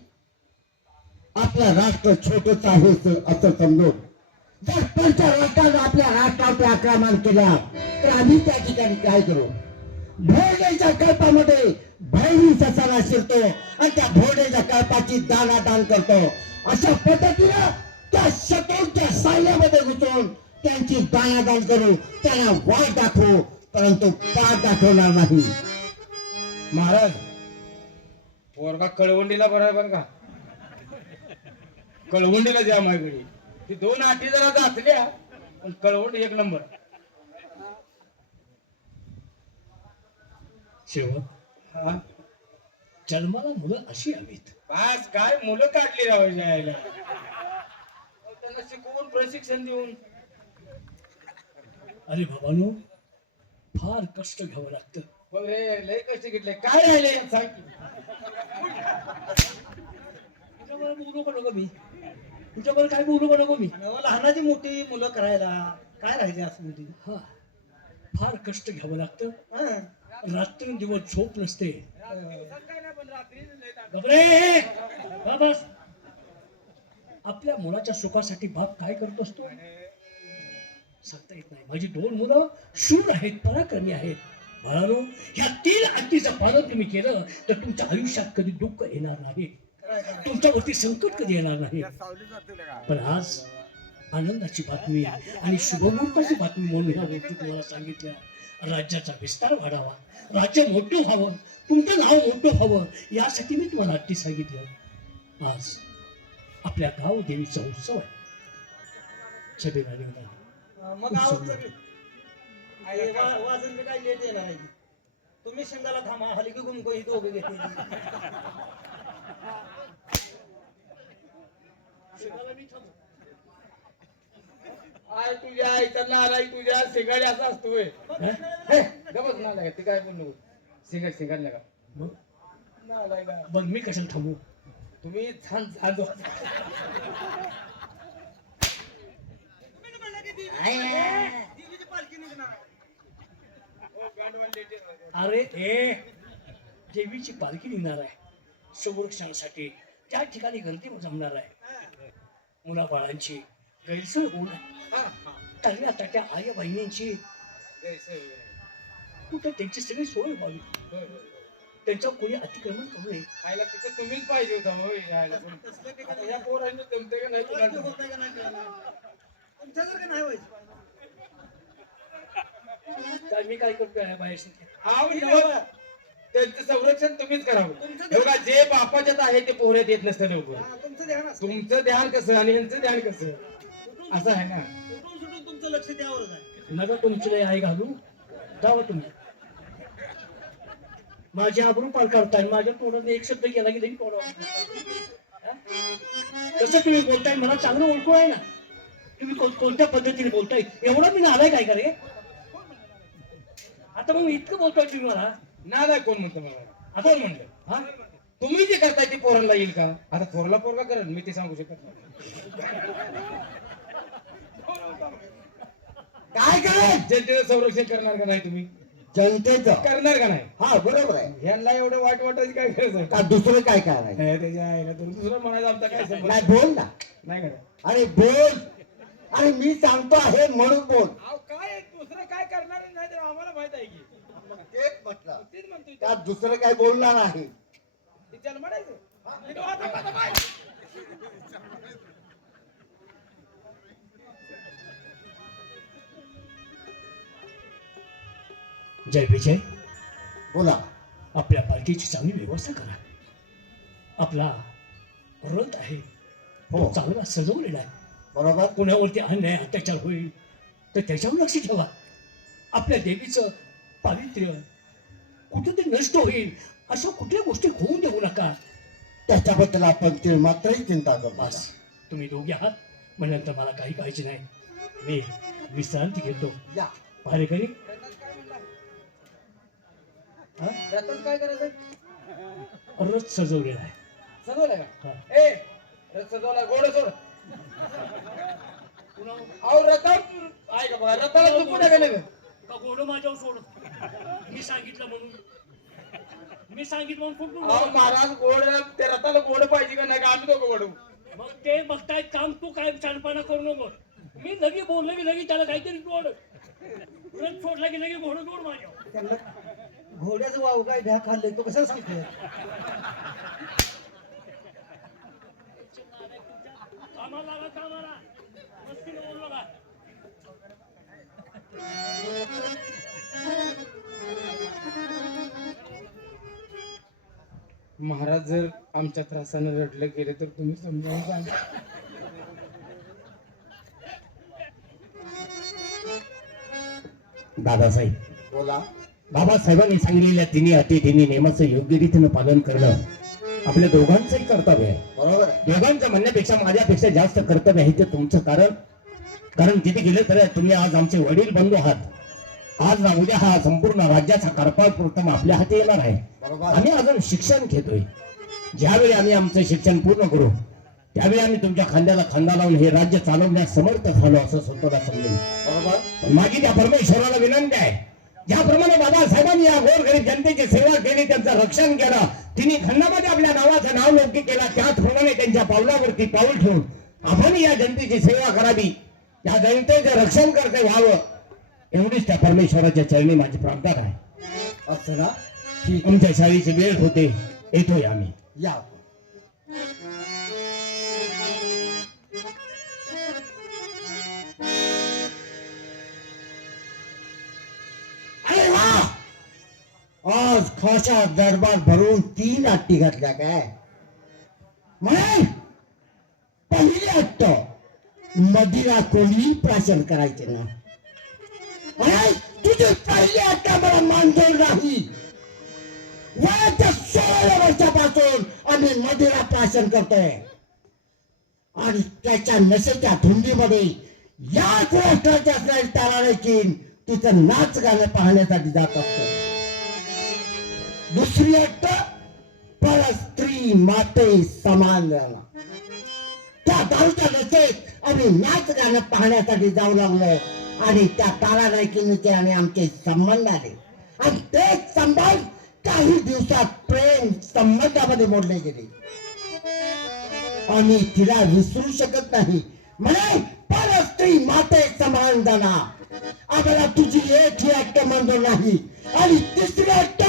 आपलं राष्ट्र छोटच आहे असं समजून जर परच्या राष्ट्रानं आपल्या राष्ट्रावरती आक्रमण केला तर आम्ही त्या ठिकाणी काय करू. भोरडेच्या कल्पामध्ये भैरी ससाला शिरतो आणि त्या भोरडेच्या कल्पाची दानादान करतो. अशा पद्धतीनं त्या शत्रूच्या सैन्यामध्ये घुसून त्यांची दानादान करू त्यांना वाट दाखवू परंतु पाठ दाखवणार नाही. महाराज पोरगा कळवंडीला बरोबर का कळवंडीला द्या माझ्याकडे. ती दोन आठी जरा जातल्या पण कळवंडी एक नंबर. शेवट हा जन्माला मुलं अशी हवीत. बस काय मुलं काढली राहायला यायला. त्यांना शिकवून प्रशिक्षण देऊन. अरे बाबानो फार कष्ट घ्यावं लागतं. बघ रे लय कष्ट घेतले काय राहिले सांग की. तुझ्यावर बोलू का नको मी. तुझ्यावर काय बोलू का नको मी. लहानाची मोठी मुलं करायला काय राहिले असं म्हणते. हा फार कष्ट घ्यावं लागतं. हा. रात्रंदिवस झोप नसते. गबरे, बाबस आपल्या मुलाच्या सुखासाठी बाप काय करत असतो सांगता येत नाही. माझी दोन मुलं शूर आहेत पराक्रमी आहेत. बाळानो ह्या 3 अटीचं पालन तुम्ही केलं तर तुमच्या आयुष्यात कधी दुःख येणार नाही. तुमच्यावरती संकट कधी येणार नाही. पण आज आनंदाची बातमी आणि शुभमुहूर्ताची बातमी म्हणून ह्या गोष्टी तुम्हाला सांगितल्या. राज्याचा विस्तार वाढावा राज्य मोठं व्हावं तुमचं नाव मोठं व्हावं यासाठी मी तुम्हाला अट्टी सांगितलं. आज आपल्या गाव देवीचा उत्सव आहे. सभेला निघाला मग वाजून काय लेट येणार आहे. तुम्ही शिंगाला थांबा हलकी गुमको ही दोघे घेतली. आय तुझ्या आईचा नालाय तुझ्या सिंगाडी असा असतोय. गबस नालाय ते काय बोलू सिंगाड नका मग नालाय का. बघ मी कशाला थांबू. तुम्ही छान छान अरे ए देवीची पालखी निघणार आहे संरक्षणासाठी. त्या ठिकाणी गर्दी जमणार आहे. मुलाबाळांची गैरसोय होऊ नये. तरण्या ताट्या आई बहिणींची कुठे त्यांची सगळी सोय व्हावी. त्यांच्यावर कोणी अतिक्रमण करू नये. आईला तिथं तुम्हीच पाहिजे होता होय यायला. या पोरांना जमते का नाही तुला होतंय का नाही तुमच्यासारखं नाही व्हायचं. काय मी काय करतोय बाहेर. त्यांचं संरक्षण तुम्हीच करावं. बघा जे बापाच्यात आहे ते पोहऱ्यात येत नसतं लवकर. तुमचं ध्यान असतं. तुमचं ध्यान कसं आणि यांचं ध्यान कसं असं आहे ना. सुटून तुमचं लक्ष त्यावरच आहे. नका तुमची आई घालू जावं तुम्ही. माझी आबरू पार करताय. माझ्या तोंडाने एक शब्द गेला की लगेच तोंडावर. कसं तुम्ही बोलताय मला चांगलं ओळखू आहे ना. तुम्ही कोणत्या पद्धतीने बोलताय एवढं मी नालाय काय करे. आता मग इतकं बोलतोय तुम्ही मला नाही कोण म्हणतं मला कोण म्हणलं हा तुम्ही जे करताय ते पोरांना येईल का आता थोरला पोरगा करेल मी ते सांगू शकत नाही काय करायचं जनतेचं संरक्षण करणार का नाही तुम्ही जनतेचं करणार का नाही हा बरोबर आहे ह्यांना एवढं वाईट वाटायची काय गरज आहे का दुसरं काय करायचं त्याच्या आईला तर दुसरं म्हणायचं आमचा काय संबंध नाही बोल ना नाही का अरे बोल अरे मी सांगतो आहे म्हणून बोल काय दुसरं काय करणार नाही तर आम्हाला माहित आहे की तेच म्हटलं तेच म्हणतोय त्यात दुसरं काय बोलणार आहे तिच्याला म्हणायचं जय विजय बोला आपल्या पालखीची चांगली व्यवस्था करा आपला रथ आहे तो हो. चांगला सजवलेला आहे बरोबर पुण्यावरती अन्याय अत्याचार होईल तर त्याच्यावर लक्ष ठेवा आपल्या देवीचं पावित्र्य कुठेतरी नष्ट होईल अशा कुठल्या गोष्टी होऊन देऊ नका त्याच्याबद्दल आपण ते मात्रही चिंता करतो बस तुम्ही दोघे आहात म्हणल्यानंतर मला काही काळजी नाही मी विश्रांती घेतो या भाडेकरी रथच काय करायचं रथ सजवलेला आहे सजवलंय हा. का ए रथ सजवला घोडं सोड अहो रथा आहे का बघा रथाला तू पुढे गेले का घोडं माझ्यावर सोड मी सांगितलं म्हणून सोडून अहो महाराज गोड त्या रथाला गोड पाहिजे का नाही का आम्ही दोघं गोडू मग ते बघतायत काम तू काय चालपाना करू नको मी लगे बोललं की लगे त्याला काहीतरी जोड रथ सोडला की लगे घोडं जोड माझ्यावर त्यांना घोड्याचं वाव काय ढ्या खाल्लंय तो कसा सांगतोय कामाला मस्तीने बोलू नका. महाराज जर आमच्या त्रासानं रडले गेले तर तुम्ही समजावून सांगा दादासाहेब बोला बाबासाहेबांनी सांगितलेल्या तिन्ही अटी तिन्ही नियमाचं योग्य रीतीनं पालन करणं आपल्या दोघांचंही कर्तव्य आहे बरोबर आहे दोघांचं म्हणण्यापेक्षा माझ्यापेक्षा जास्त कर्तव्य आहे ते तुमचं कारण तिथे गेले तर तुम्ही आज आमचे वडील बंधू आहात आज ना उद्या हा संपूर्ण राज्याचा कारभार प्रथम आपल्या हाती येणार आहे बरोबर आम्ही अजून शिक्षण घेतोय ज्यावेळी आम्ही आमचं शिक्षण पूर्ण करू त्यावेळी आम्ही तुमच्या खांद्याला खांदा लावून हे राज्य चालवण्यास समर्थ झालो असं स्वतःला समजेल बरोबर पण माझी त्या परमेश्वराला विनंती आहे ज्याप्रमाणे बाबासाहेबांनी या गोरगरीब जनतेची सेवा केली त्यांचं रक्षण केलं तिने खंडामध्ये आपल्या नावाचं नाव लौकिक केला त्याचप्रमाणे त्यांच्या पावलावरती पाऊल ठेवून आपण या जनतेची सेवा करावी या जनतेचं रक्षण करते व्हावं एवढीच त्या परमेश्वराच्या चरणी माझी प्रार्थना आहे असं ना ठीक आमच्या शाळेची वेळ होते येतोय आम्ही या अरे वा आज खाशा दरबार भरून 3 अट्टी घातल्या काय म्हणे पहिली अट्ट मदिरा कोणी प्राशन करायचे ना म्हणे तुझी पहिली अट्ट मला मानजोर नाही वयाच्या 16 वर्षापासून आम्ही मदिरा प्राशन करतोय आणि त्याच्या नशेच्या धुंदीमध्ये या राष्ट्राच्या असणारी ताराची तिचं नाच गाणं पाहण्यासाठी जात असतो दुसरी अट्ट परस्त्री माते समान राहणं त्या दारूच्या नशेत आम्ही नाच गाणं पाहण्यासाठी जाऊ लागलोय आणि त्या तारा नायकीचे आणि आमचे संबंध आले आणि ते संबंध काही दिवसात प्रेम संबंधामध्ये मोडले गेले आम्ही तिला विसरू शकत नाही म्हणे परस्त्री माते समान जाणा आम्हाला तुझी एक ही अट्ट मंजूर नाही आणि तिसरी अट्ट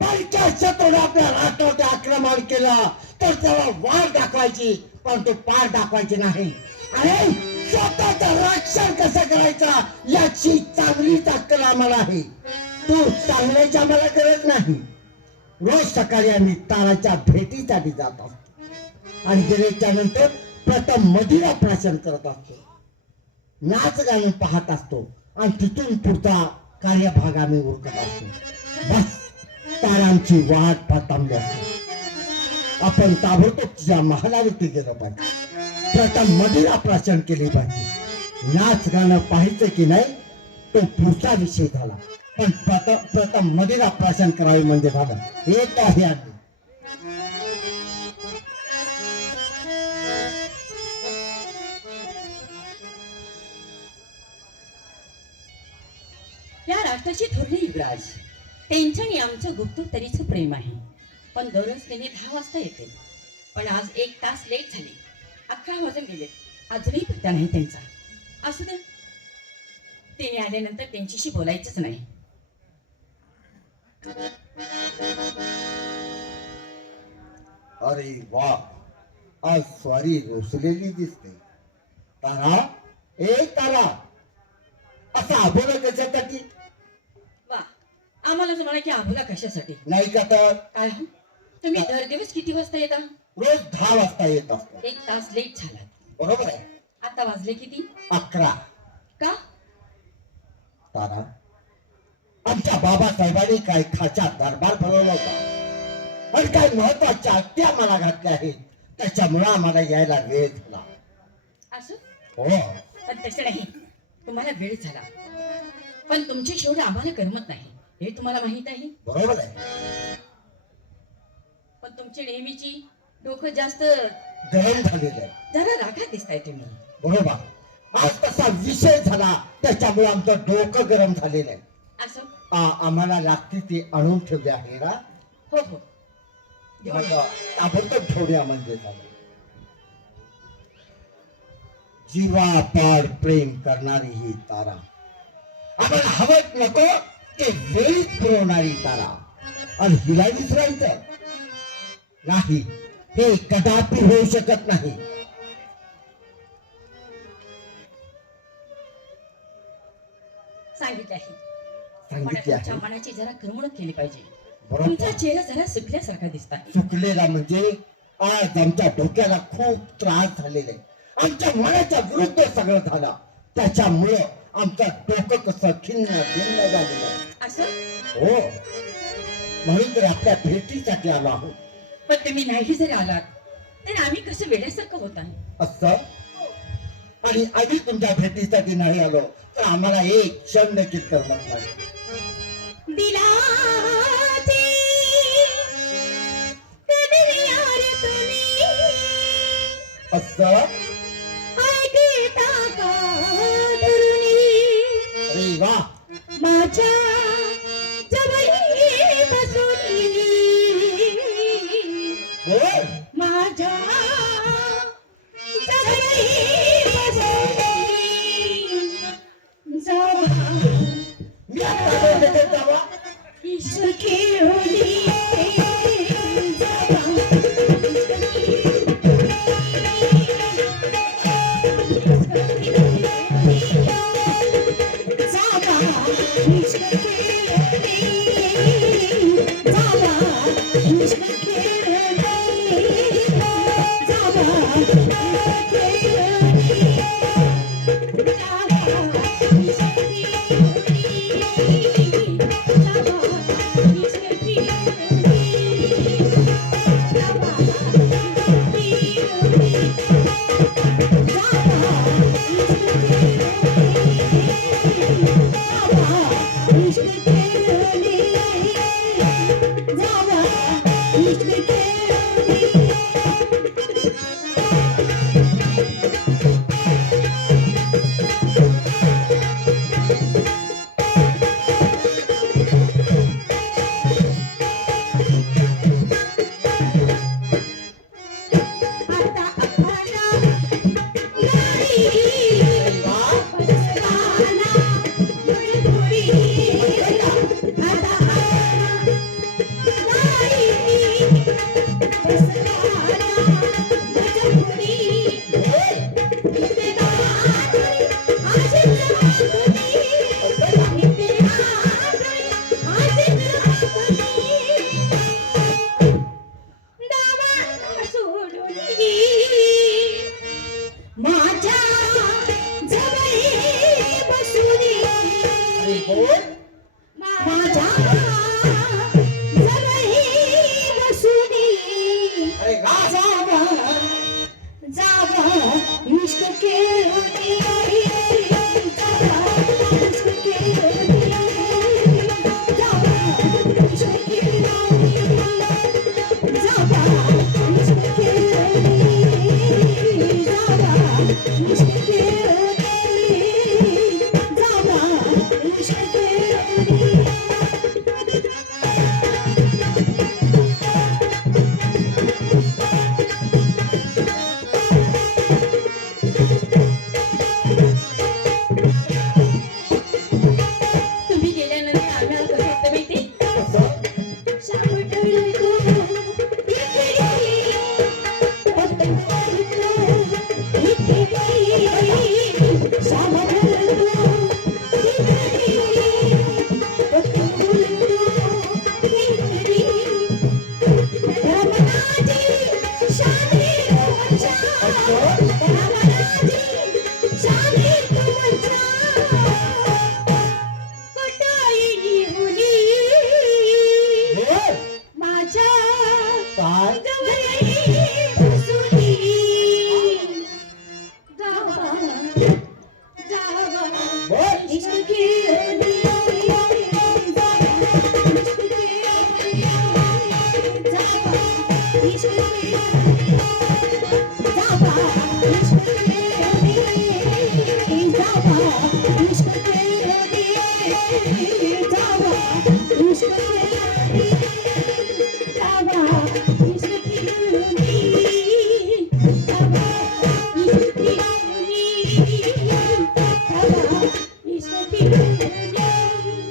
पंचायतून आपल्या राष्ट्राचे आक्रमण केलं तर त्याला वार दाखवायची पण तो पार दाखवायची नाही आणि स्वतःचं रक्षण कसं करायचं याची चांगलीच अक्कल आम्हाला आहे तू चांगल्याची आम्हाला गरज नाही रोज सकाळी आम्ही ताराच्या भेटीसाठी जात असतो आणि गेल्याच्या नंतर प्रथम मदिरा प्राशन करत असतो नाच गाणं पाहत असतो आणि तिथून पुढचा कार्यभाग आम्ही उरकत असतो बस तारांची वाट पाहत असतो आपण ताबडतोब तुझ्या महालावरती गेलं पाहिजे प्रथम मदिरा प्राशन केले पाहिजे नाच गाणं पाहायचं की नाही तो पुढचा विषय झाला पण प्रथम मदिरा प्राशन करावे म्हणजे झालं. एक आहे आज्ञा. या राष्ट्राची थोरली युवराज त्यांच्यानी आमचं गुप्ततरीचं प्रेम आहे. पण दररोज त्यांनी 10 वाजता येते. पण आज 1 तास लेट झाले. 11 वाजून गेले. अजूनही पत्ता नाही त्यांचा. असू दे, त्यांनी आल्यानंतर त्यांच्याशी बोलायचंच नाही. अरे वा, आज स्वारी रोसलेली दिसते. तारा, ए तारा, असा अभोला कशासाठी? वा, आम्हाला तुम्हाला की आम्हाला कशासाठी? नाही का तर काय हो, तुम्ही दर दिवस किती वाजता येता? रोज 10 वाजता येत असतो. 1 तास लेट झाला. बरोबर आहे. आता वाजले किती? 11. का? तारा, आमच्या बाबासाहेबांनी काय खाचा दरबार भरवला होता आणि काय महत्वाच्या अट्ट्या मला घातल्या आहेत. त्याच्यामुळे आम्हाला यायला वेळ झाला. असं? हो, पण तसं नाही, तुम्हाला वेळ झाला. पण तुमची शेवट आम्हाला करमत नाही, हे तुम्हाला माहित आहे. बरोबर आहे. पण तुमची नेहमीची डोकं जास्त गरम झालेलं आहे. जरा रागात दिसताय तुम्ही. बरोबर. आज तसा विषय झाला त्याच्यामुळे आमचं डोकं गरम झालेलं आहे. असं? आम्हाला लागते ते आणून ठेवले आहे ना. हो हो, घेऊन या. ताबडतोब ठेवल्या म्हणजे झालं. जीवापाड प्रेम करणारी ही तारा, आम्हाला हवत नको ते वेळीच पुरवणारी तारा, आणि हिला विसरायचं नाही, हे कदापि होऊ शकत नाही. सांगितलं आहे, पण सांगितले तुमच्या आहे. मनाची जरा करमणूक केली पाहिजे. बरोबर. तुमचा चेहरा जरा सुकल्यासारखा दिसत आहे. चुकलेला म्हणजे आज आमच्या डोक्याला खूप त्रास झालेला आहे. आमच्या मनाच्या विरुद्ध सगळं झालं. त्याच्यामुळं आमचं डोकं कसं खिन्न भिन्न झालेलं आहे. असं? हो, म्हणून तर आपल्या भेटीसाठी आलो आहोत. पण तुम्ही नाही जरी आलात तर आम्ही कसं वेड्यासारखं होत आहे. असं, आणि आम्ही तुमच्या भेटीसाठी नाही आलो तर आम्हाला एक क्षण देखील करमत नाही. दिलाचे कधी यार तुम्ही असं, ऐकता का तरुणी अरे वा, माझ्या जवळी बसून बोल. माझ्या जवळी बसून जावा मी आता बोलते ते जावा. इश्क के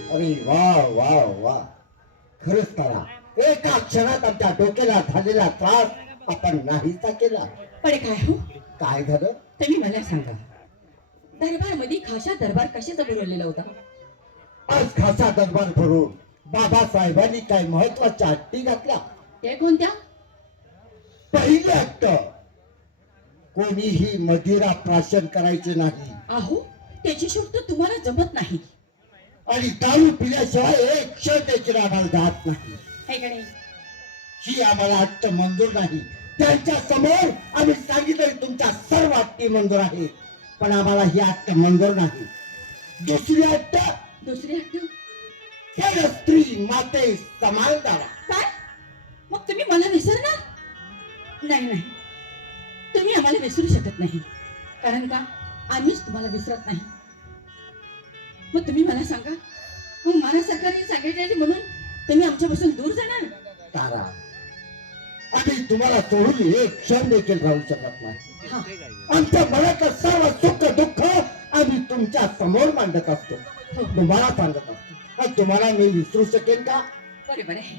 अरे वा वा वा, खरंच तारा, एका क्षणात आमच्या डोक्याला झालेला त्रास आपण नाहीसा केला. पण काय हो, काय झालं? तुम्ही मला सांगा, दरबार मध्ये खाशा दरबार कशाचा भरवलेला होता? आज खासा दरबार भरून बाबासाहेबांनी काय महत्वाच्या अट्टी घातल्या. ते कोणत्या? पहिली अट्ट, कोणीही मदिरा प्राशन करायचे नाही अहो, त्याची शूट तर तुम्हाला जमत नाही. आणि दारू पिल्याशिवाय एक क्षण देखील आम्हाला जात नाही. हे गणे, ही आम्हाला अट्ट मंजूर नाही. त्यांच्या समोर आम्ही सांगितलं तुमच्या सर्व अट्टी मंजूर आहेत, पण आम्हाला ही अट्ट मंजूर नाही. दुसरी अट्ट, दुसरी हट्ट पर स्त्री माते समान दारा. काय? मग तुम्ही मला विसरणार? नाही नाही, तुम्ही आम्हाला विसरू शकत नाही. कारण का, आम्हीच तुम्हाला विसरत नाही. मग तुम्ही मला सांगा, मग मला सरकारने सांगितले म्हणून तुम्ही आमच्यापासून दूर जाणार? तारा, आम्ही तुम्हाला सोडून एक क्षण देखील राहू शकत नाही. हा, आमच्या मनातलं सर्व सुख दुःख आम्ही तुमच्या समोर मांडत असतो, तुम्हाला सांगत असतो. आणि तुम्हाला मी विसरू शकेन का? बरोबर आहे.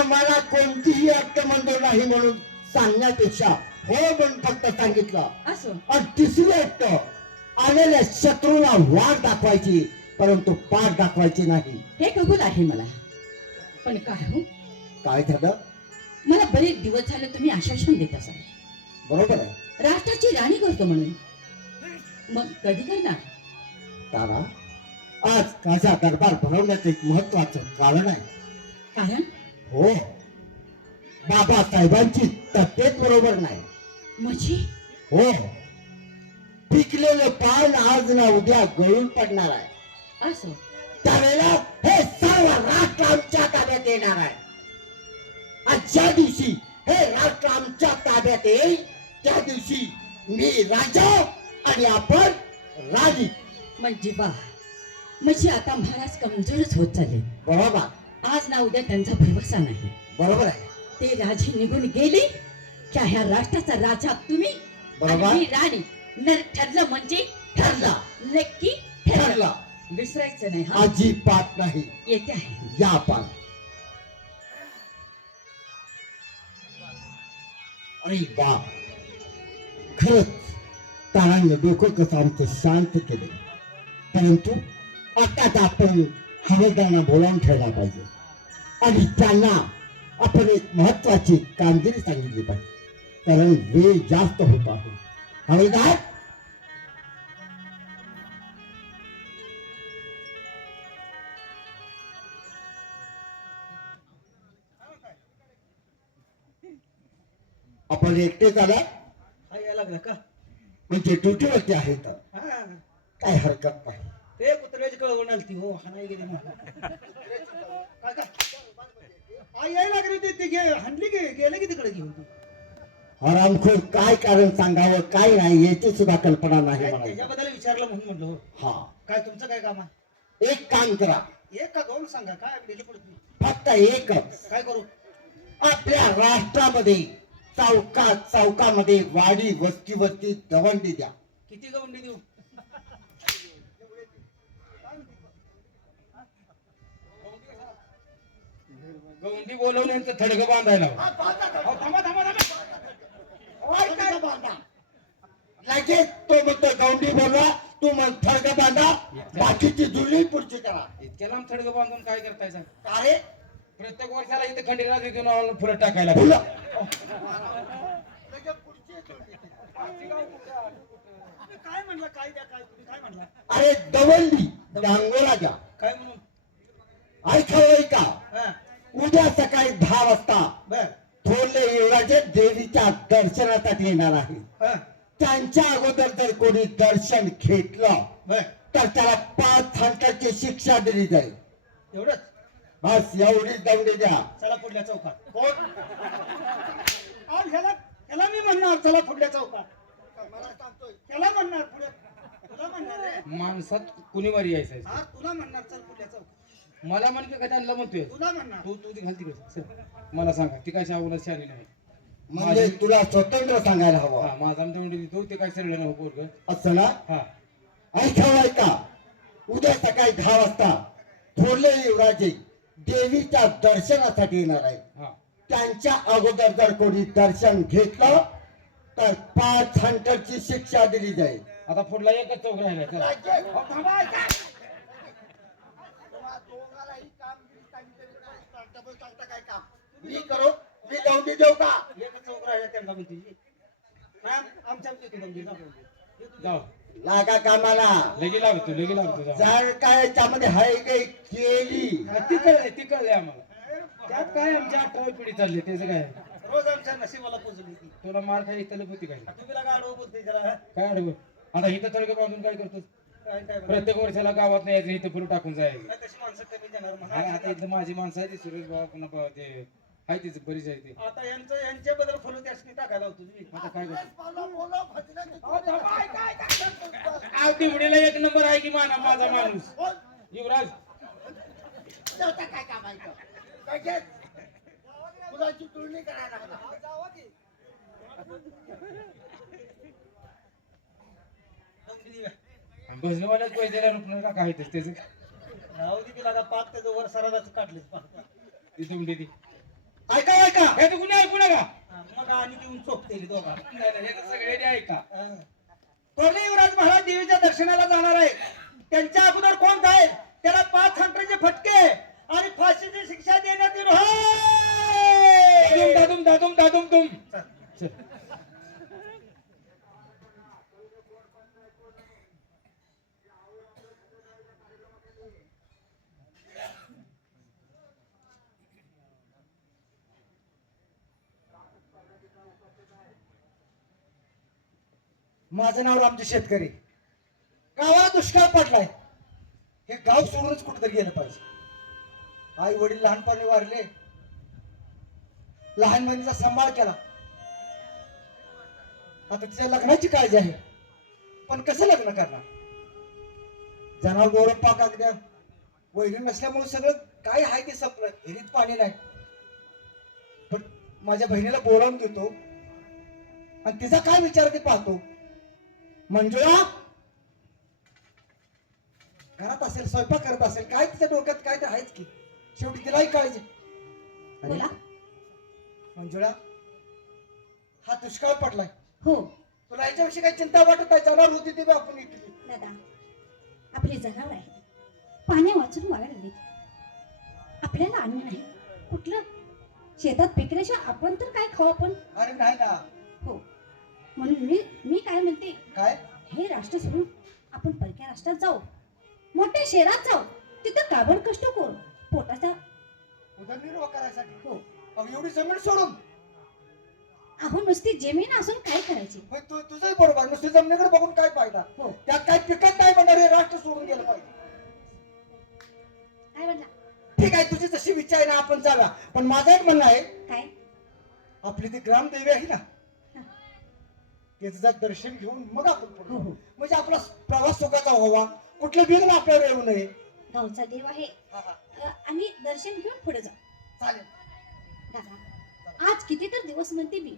आम्हाला कोणतीही अट्ट मंजूर नाही म्हणून सांगण्यापेक्षा हो म्हणून फक्त सांगितलं. असो, आणि तिसरी अट्ट, आलेल्या शत्रूला वाट दाखवायची परंतु पाठ दाखवायची नाही. हे कबूल आहे मला. पण काय हो, काय झालं? मला बरेच दिवस झाले तुम्ही आश्वासन देत असाल, बरोबर आहे राष्ट्राची राणी करतो म्हणून. मग कधी करणार? तारा, आज काझा दरबार भरवण्याचं एक महत्वाचं कारण आहे. कारण? हो, बाबासाहेबांची तब्येत बरोबर नाही. म्हणजे? हो, पिकलेलं पान आज ना उद्या गळून पडणार आहे. असो, त्यावेळेला हे सर्व राष्ट्र आमच्या ताब्यात येणार आहे. आज ज्या दिवशी हे राष्ट्र आमच्या ताब्यात येईल त्या दिवशी मी राजा आणि आपण राणी. म्हणजे बा, म्हणजे आता महाराज कमजोरच होत चालले. बरोबर, आज ना उद्या त्यांचा भरवसा नाही. बरोबर आहे. ते राजे निघून गेले की ह्या राष्ट्राचा राजा तुम्ही बरोबर. आणि मी राणी. नर ठरलं म्हणजे ठरलं. नक्की ठरलं. ठरलं. विसरायचं नाही. हा, अजिबात नाही. येते आहे. या पान. अरे वा, खरंच तारांनी डोकं कसं आमचं शांत केलं. परंतु आताच आपण हवालदारांना बोलावून ठेवला पाहिजे आणि त्यांना आपण एक महत्वाची कामगिरी सांगितली पाहिजे, कारण वेळ जास्त होत आहे. हवालदार, आपण एकटेच आला हा, यायला लागला का? म्हणजे ड्युटीवरती आहे तर हा, काय हरकत नाही. ते कुत्र्याची कळवण आलती हो, हा नाही गेली मला. काय काय? हा, यायला लागली होती, ते हाणली गेले की तिकडे घेऊन ती. हरामखोर काय कारण सांगावं काय नाही याची सुद्धा कल्पना नाही काय मला. त्याच्याबद्दल विचारलं म्हणून म्हणलो. हा, काय तुमचं काय काम आहे? एक काम करा, एक का दोन सांगा, काय दिली पडत. फक्त एकच. काय करू? आपल्या राष्ट्रामध्ये चौकामध्ये वाडी वस्ती दवंडी द्या. किती गवंडी देऊ? गौंडी बोलवून यांचं थडगं बांधायला हवं. अहो, थांबा थांबा थांबा. लगेच तो म्हणतो गौंडी बोलवा, तू मग थडग बांधा, बाकीची जुळणी पुढची करा. इतक्या लांब थडगं बांधून काय करताय सांग? अरे प्रत्येक वर्षाला इथे खंडीराज इथून आम्हाला फुलं टाकायला फुलं. काय म्हणला? काय द्या? काय तुम्ही काय म्हणला? अरे दवंडी डांगोरा द्या. काय म्हणून? ऐकावं का? हा, उद्या सकाळी 10 वाजता बर. थोरले युवराजे देवीच्या दर्शनासाठी येणार आहे. हा, त्यांच्या अगोदर जर कोणी दर्शन घेतलं बर. तर त्याला 5 हाताची शिक्षा दिली जाईल. एवढंच? बस एवढीच दौंडी द्या. चला पुढल्या चौकात. कोण अहो, ह्याला मी म्हणणार चला पुढल्या चौकात. मला सांगतोय त्याला म्हणणार पुढे, तुला म्हणणार रे. माणसात कुणी वारी यायचं हा तुला म्हणणार चल पुढल्या चौकात. मला म्हण का त्यांना म्हणतोय तुला म्हणणार. तू तू ती घाल तिकडे चल. मला सांगा ती काय शाहूला शाली नाही. म्हणजे तुला स्वतंत्र सांगायला हवं हा माझा दौंडी देतो ते काय सरळ नाही पोरग. असं ना. हा ऐका उद्या सकाळी 10 वाजता थोरले युवराजे देवीच्या दर्शनासाठी येणार आहे. हा त्यांच्या अगोदर जर कोणी दर्शन घेतलं तर 5 हंटरची शिक्षा दिली जाईल. आता पुढला एकच चौक राहिला चला. अहो, थांबा, ऐका. मी करू मी दौंडी देऊ का. एकच चौक राहिला त्यांना म्हणते. नाही, आमच्या दौंडी ना. जाऊ लागा कामाला. लगे लागतो जाऊ. जर काय याच्यामध्ये हाय काही केली ती कळले आम्हाला. त्यात काय आमच्या 8वी पिढी चालली त्याचं काय. रोज आमच्या नशिबाला पोचली ती. तुला मार खाई तलप होती काय. तुम्ही गाडव बोलते जरा. काय अडवं आता इथं तडके बांधून काय करतो. काय काय बरं. प्रत्येक वर्षाला गावात नाही यायचं इथं फुलं टाकून जायचं. नाही, तशी माणसं कमी देणार आणि म्हणा. आता इथं माझी माणसं आहे ती सुरेश बाबा पुन्हा ते आहे तिचं बरीच आहे ते. आता यांच्या बद्दल फुलं त्यासनी टाकायला होतो तुम्ही. आता काय करतो. अहो, थांबा, ऐका. आव तिवडीला 1 नंबर आहे की माझा माणूस युवराज. काय कामायचं मुलाची तुलनी करायला भजनवाल्याच पैसे द्यायला रुपये का काय त्याचं राहू दे तिला का पाक त्याचं वर सरालाच काढले. ती तुमडी ती. ऐका ऐका. हे तर कुणी ऐकू नका. मग आणि देऊन चोपते दोघा. नाही, हे तर सगळे ते ऐका. थोरले युवराज महाराज देवीच्या दर्शनाला जाणार आहे. त्यांच्या अगोदर कोण जाईल त्याला 5 हंटरचे फटके आणि फाशीची शिक्षा देण्यात येईल. दादुम तुम. चल. माझं नाव रामजी शेतकरी. गावाला दुष्काळ पडलाय. हे गाव सोडूनच कुठेतरी गेलं पाहिजे. आई वडील लहानपणी वारले. लहान बहिणीचा सांभाळ केला. आता तिच्या लग्नाची काळजी आहे. पण कसं लग्न करणार. जनावर गौरव पाक अगद्या वैरी नसल्यामुळे सगळं काय आहे ते संपलं. विहिरीत पाणी नाही. पण माझ्या बहिणीला बोलावून देतो आणि तिचा काय विचार ते पाहतो. मंजुळा घरात असेल, स्वयंपाक करत असेल, काय तिच्या डोक्यात काय तर आहेच की. शेवटी तिलाही काळजी. बोला. मंजुळा हा दुष्काळ पडलाय. हो तुला याच्याविषयी काही चिंता वाटत आहे. जनावर होती ती बी आपण इकली. दादा, आपली जनावर आहे पाण्या वाचून वाढले. आपल्याला अन्न नाही कुठलं. शेतात पिकल्याशिवाय आपण तर काय खाऊ आपण. अरे नाही ना. हो म्हणून मी काय म्हणते, काय हे राष्ट्र सोडून आपण परक्या राष्ट्रात जाऊ. मोठ्या शहरात जाऊ. तिथं काबड कष्ट करू पोटाचा. उदरनिर्वाह करायसाठी. हो मग एवढी जमीन सोडून. अहो नुसती जमीन असून काय करायची. मग तुझंही बरोबर. नुसती जमिनीकडे बघून काय फायदा. हो त्यात काय पिकत नाही म्हणणार. हे राष्ट्र सोडून गेलं पाहिजे. काय म्हणला. ठीक आहे तुझी जशी इच्छा आहे ना आपण जागा. पण माझं एक म्हणणं आहे. काय. आपली ती ग्रामदेवी आहे ना त्याचं दर्शन घेऊन मग आपण पुढे हो हो म्हणजे आपला प्रवास सुखाचा व्हावा. कुठलं विघ्न आपल्याला येऊ नये. गावचा देव आहे. हा, हा. आणि दर्शन घेऊन पुढे जाऊ. चालेल. दादा आज किती तर दिवस म्हणते मी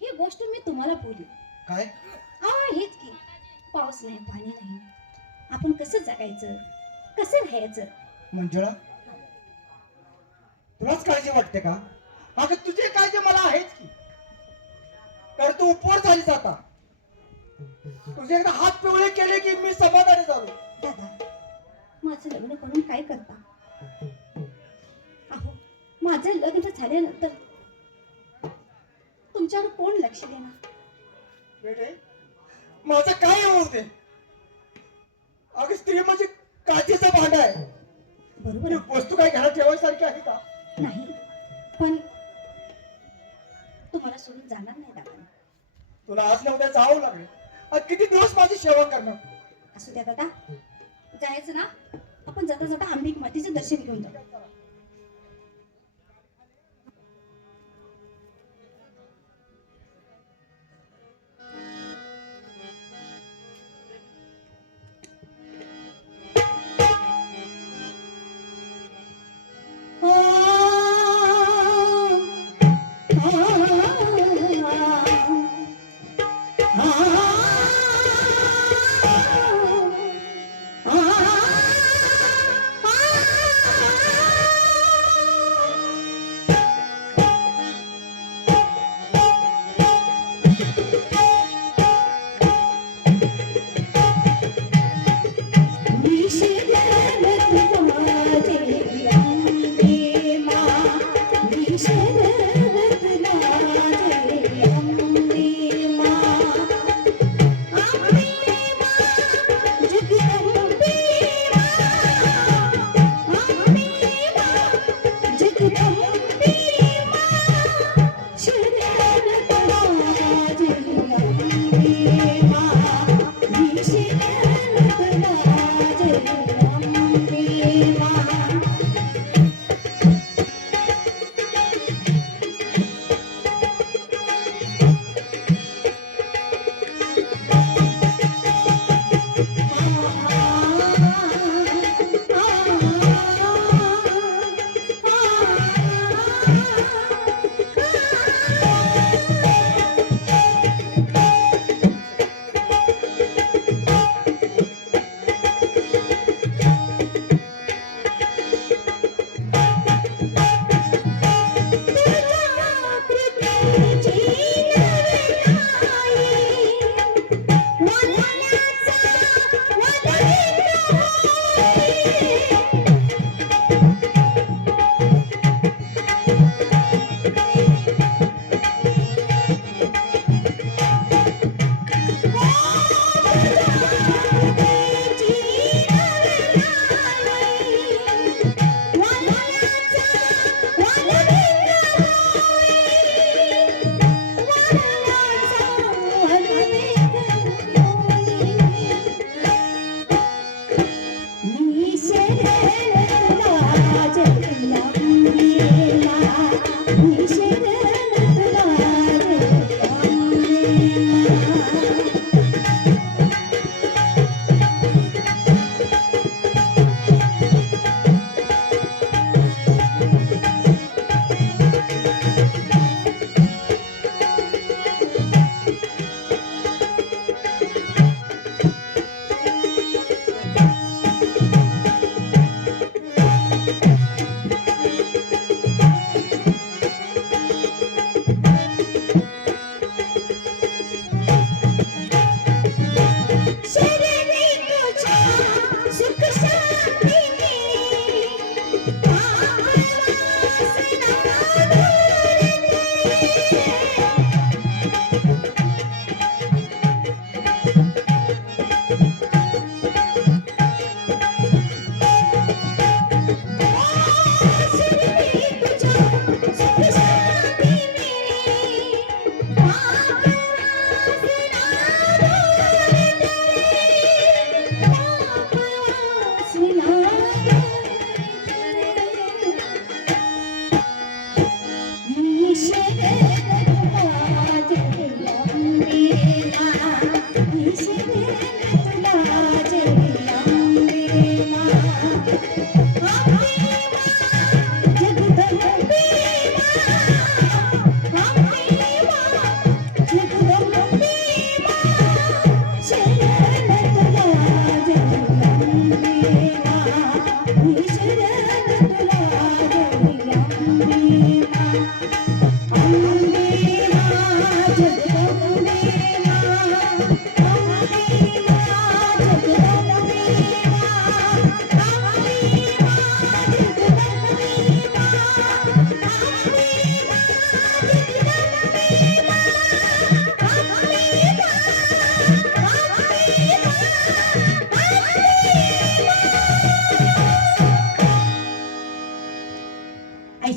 ही गोष्ट मी तुम्हाला बोलली. काय हेच की पाऊस नाही पाणी नाही आपण कसं जगायचं कसं राहायचं. मंजुळा तुलाच काळजी वाटते का. अगं तुझी काळजी मला आहेच की. तर तू उपवर झाली जाता. तुझे एकदा हात पिवळे केले की मी समाधानी झालो. दादा माझं लग्न करून काय करता. अहो माझं लग्न झाल्यानंतर तुमच्यावर कोण लक्ष देणार. बेटे माझं काय होऊ दे. अगं स्त्री म्हणजे काचेचं भांड आहे. बरोबर ही आहे. वस्तू काय घरात ठेवायसारखी आहे का. नाही पण तुम्हाला सोडून जाणार नाही दादा. तुला आज ना उद्या जावं लागेल. आज किती दिवस माझी सेवा करणार. असू द्या दादा जायचं ना आपण जाता जाता अंबिक मातेचं दर्शन घेऊन जाऊ.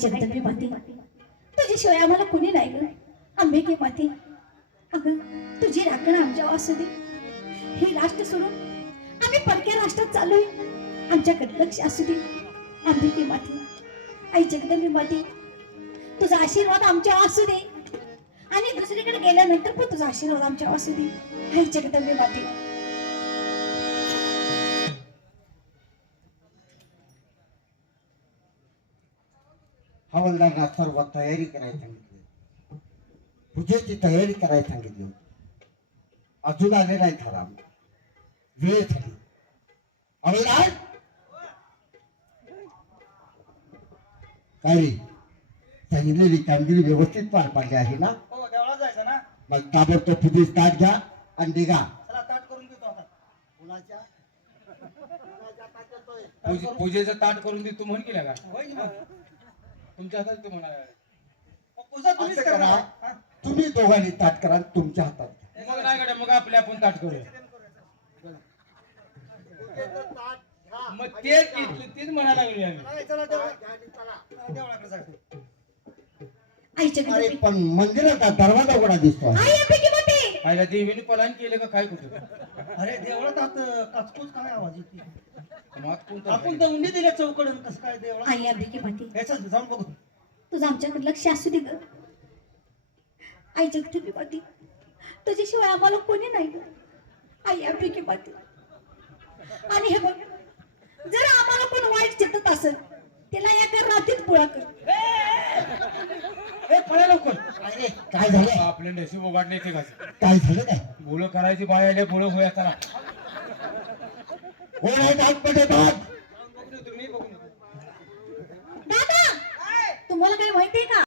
जगदंबे माते, तुझ्याशिवाय आम्हाला कोणी नाही ग. अंबिके माते, अगं तुझी राखण आमच्यावर असू दे. हे राष्ट्र सोडून आम्ही परक्या राष्ट्रात चाललोय, आमच्याकडे लक्ष असू दे. अंबिके माते, आई जगदंबे माते, तुझा आशीर्वाद आमच्यावर असू दे आणि दुसरीकडे गेल्यानंतर पण तुझा आशीर्वाद आमच्यावर असू दे. आई जगदंबे माते. हवालदारांना सर्व तयारी करायला सांगितली, पूजेची तयारी करायला सांगितली होती. अजून आले नाही खरा, वेळ झाली. हवालदार काय सांगितलेली कामगिरी व्यवस्थित पार पाडली आहे ना? हो, देवळात जायचं ना. मग ताबडतोब पूजेची ताट घ्या आणि निघा. चला ताट करून देतो आता. कुणाच्या पूजेचं ताट करून दे तू म्हण केला का? होय की मग? तुमच्या हातात ते म्हणाला पूजा तुम्हीच असं करणार करा. तुम्ही दोघांनी ताट करा तुमच्या हातात मग नाही गड्या मग आपल्या आपण ताट करूया मग तेच म्हणायला लागली आम्ही चला देवळाकडे जायचं. आईच्या अरे घरी पण मंदिराचा दरवाजा उघडा दिसतो आई अंबिके माते आईला देवीने पलान केलं का काय कुठं अरे देवळात आत काचकूच काय आवाज येते मग कोणतं आपण दौंडी दिल्या चौकडून कसं काय देवळात आई अंबिके माते ह्याचं जाऊन बघू तुझं आमच्याकडे लक्ष असू दे ग आई जगदंबे माते तुझ्याशिवाय आम्हाला कोणी नाही ग आई अंबिके माते आणि हे बघ जर आम्हाला कोण वाईट चित्तत असेल त्याला एका रात्रीत पुळा कर ए पळा लवकर अरे काय झालं आपले नशीब उघडणे ते कसं काय झालं काय बोलं करायची बाय आले बोलं होया चला कोण आहे आतमध्ये बाग तुम्ही बघू नका दादा तुम्हाला काय माहितीये का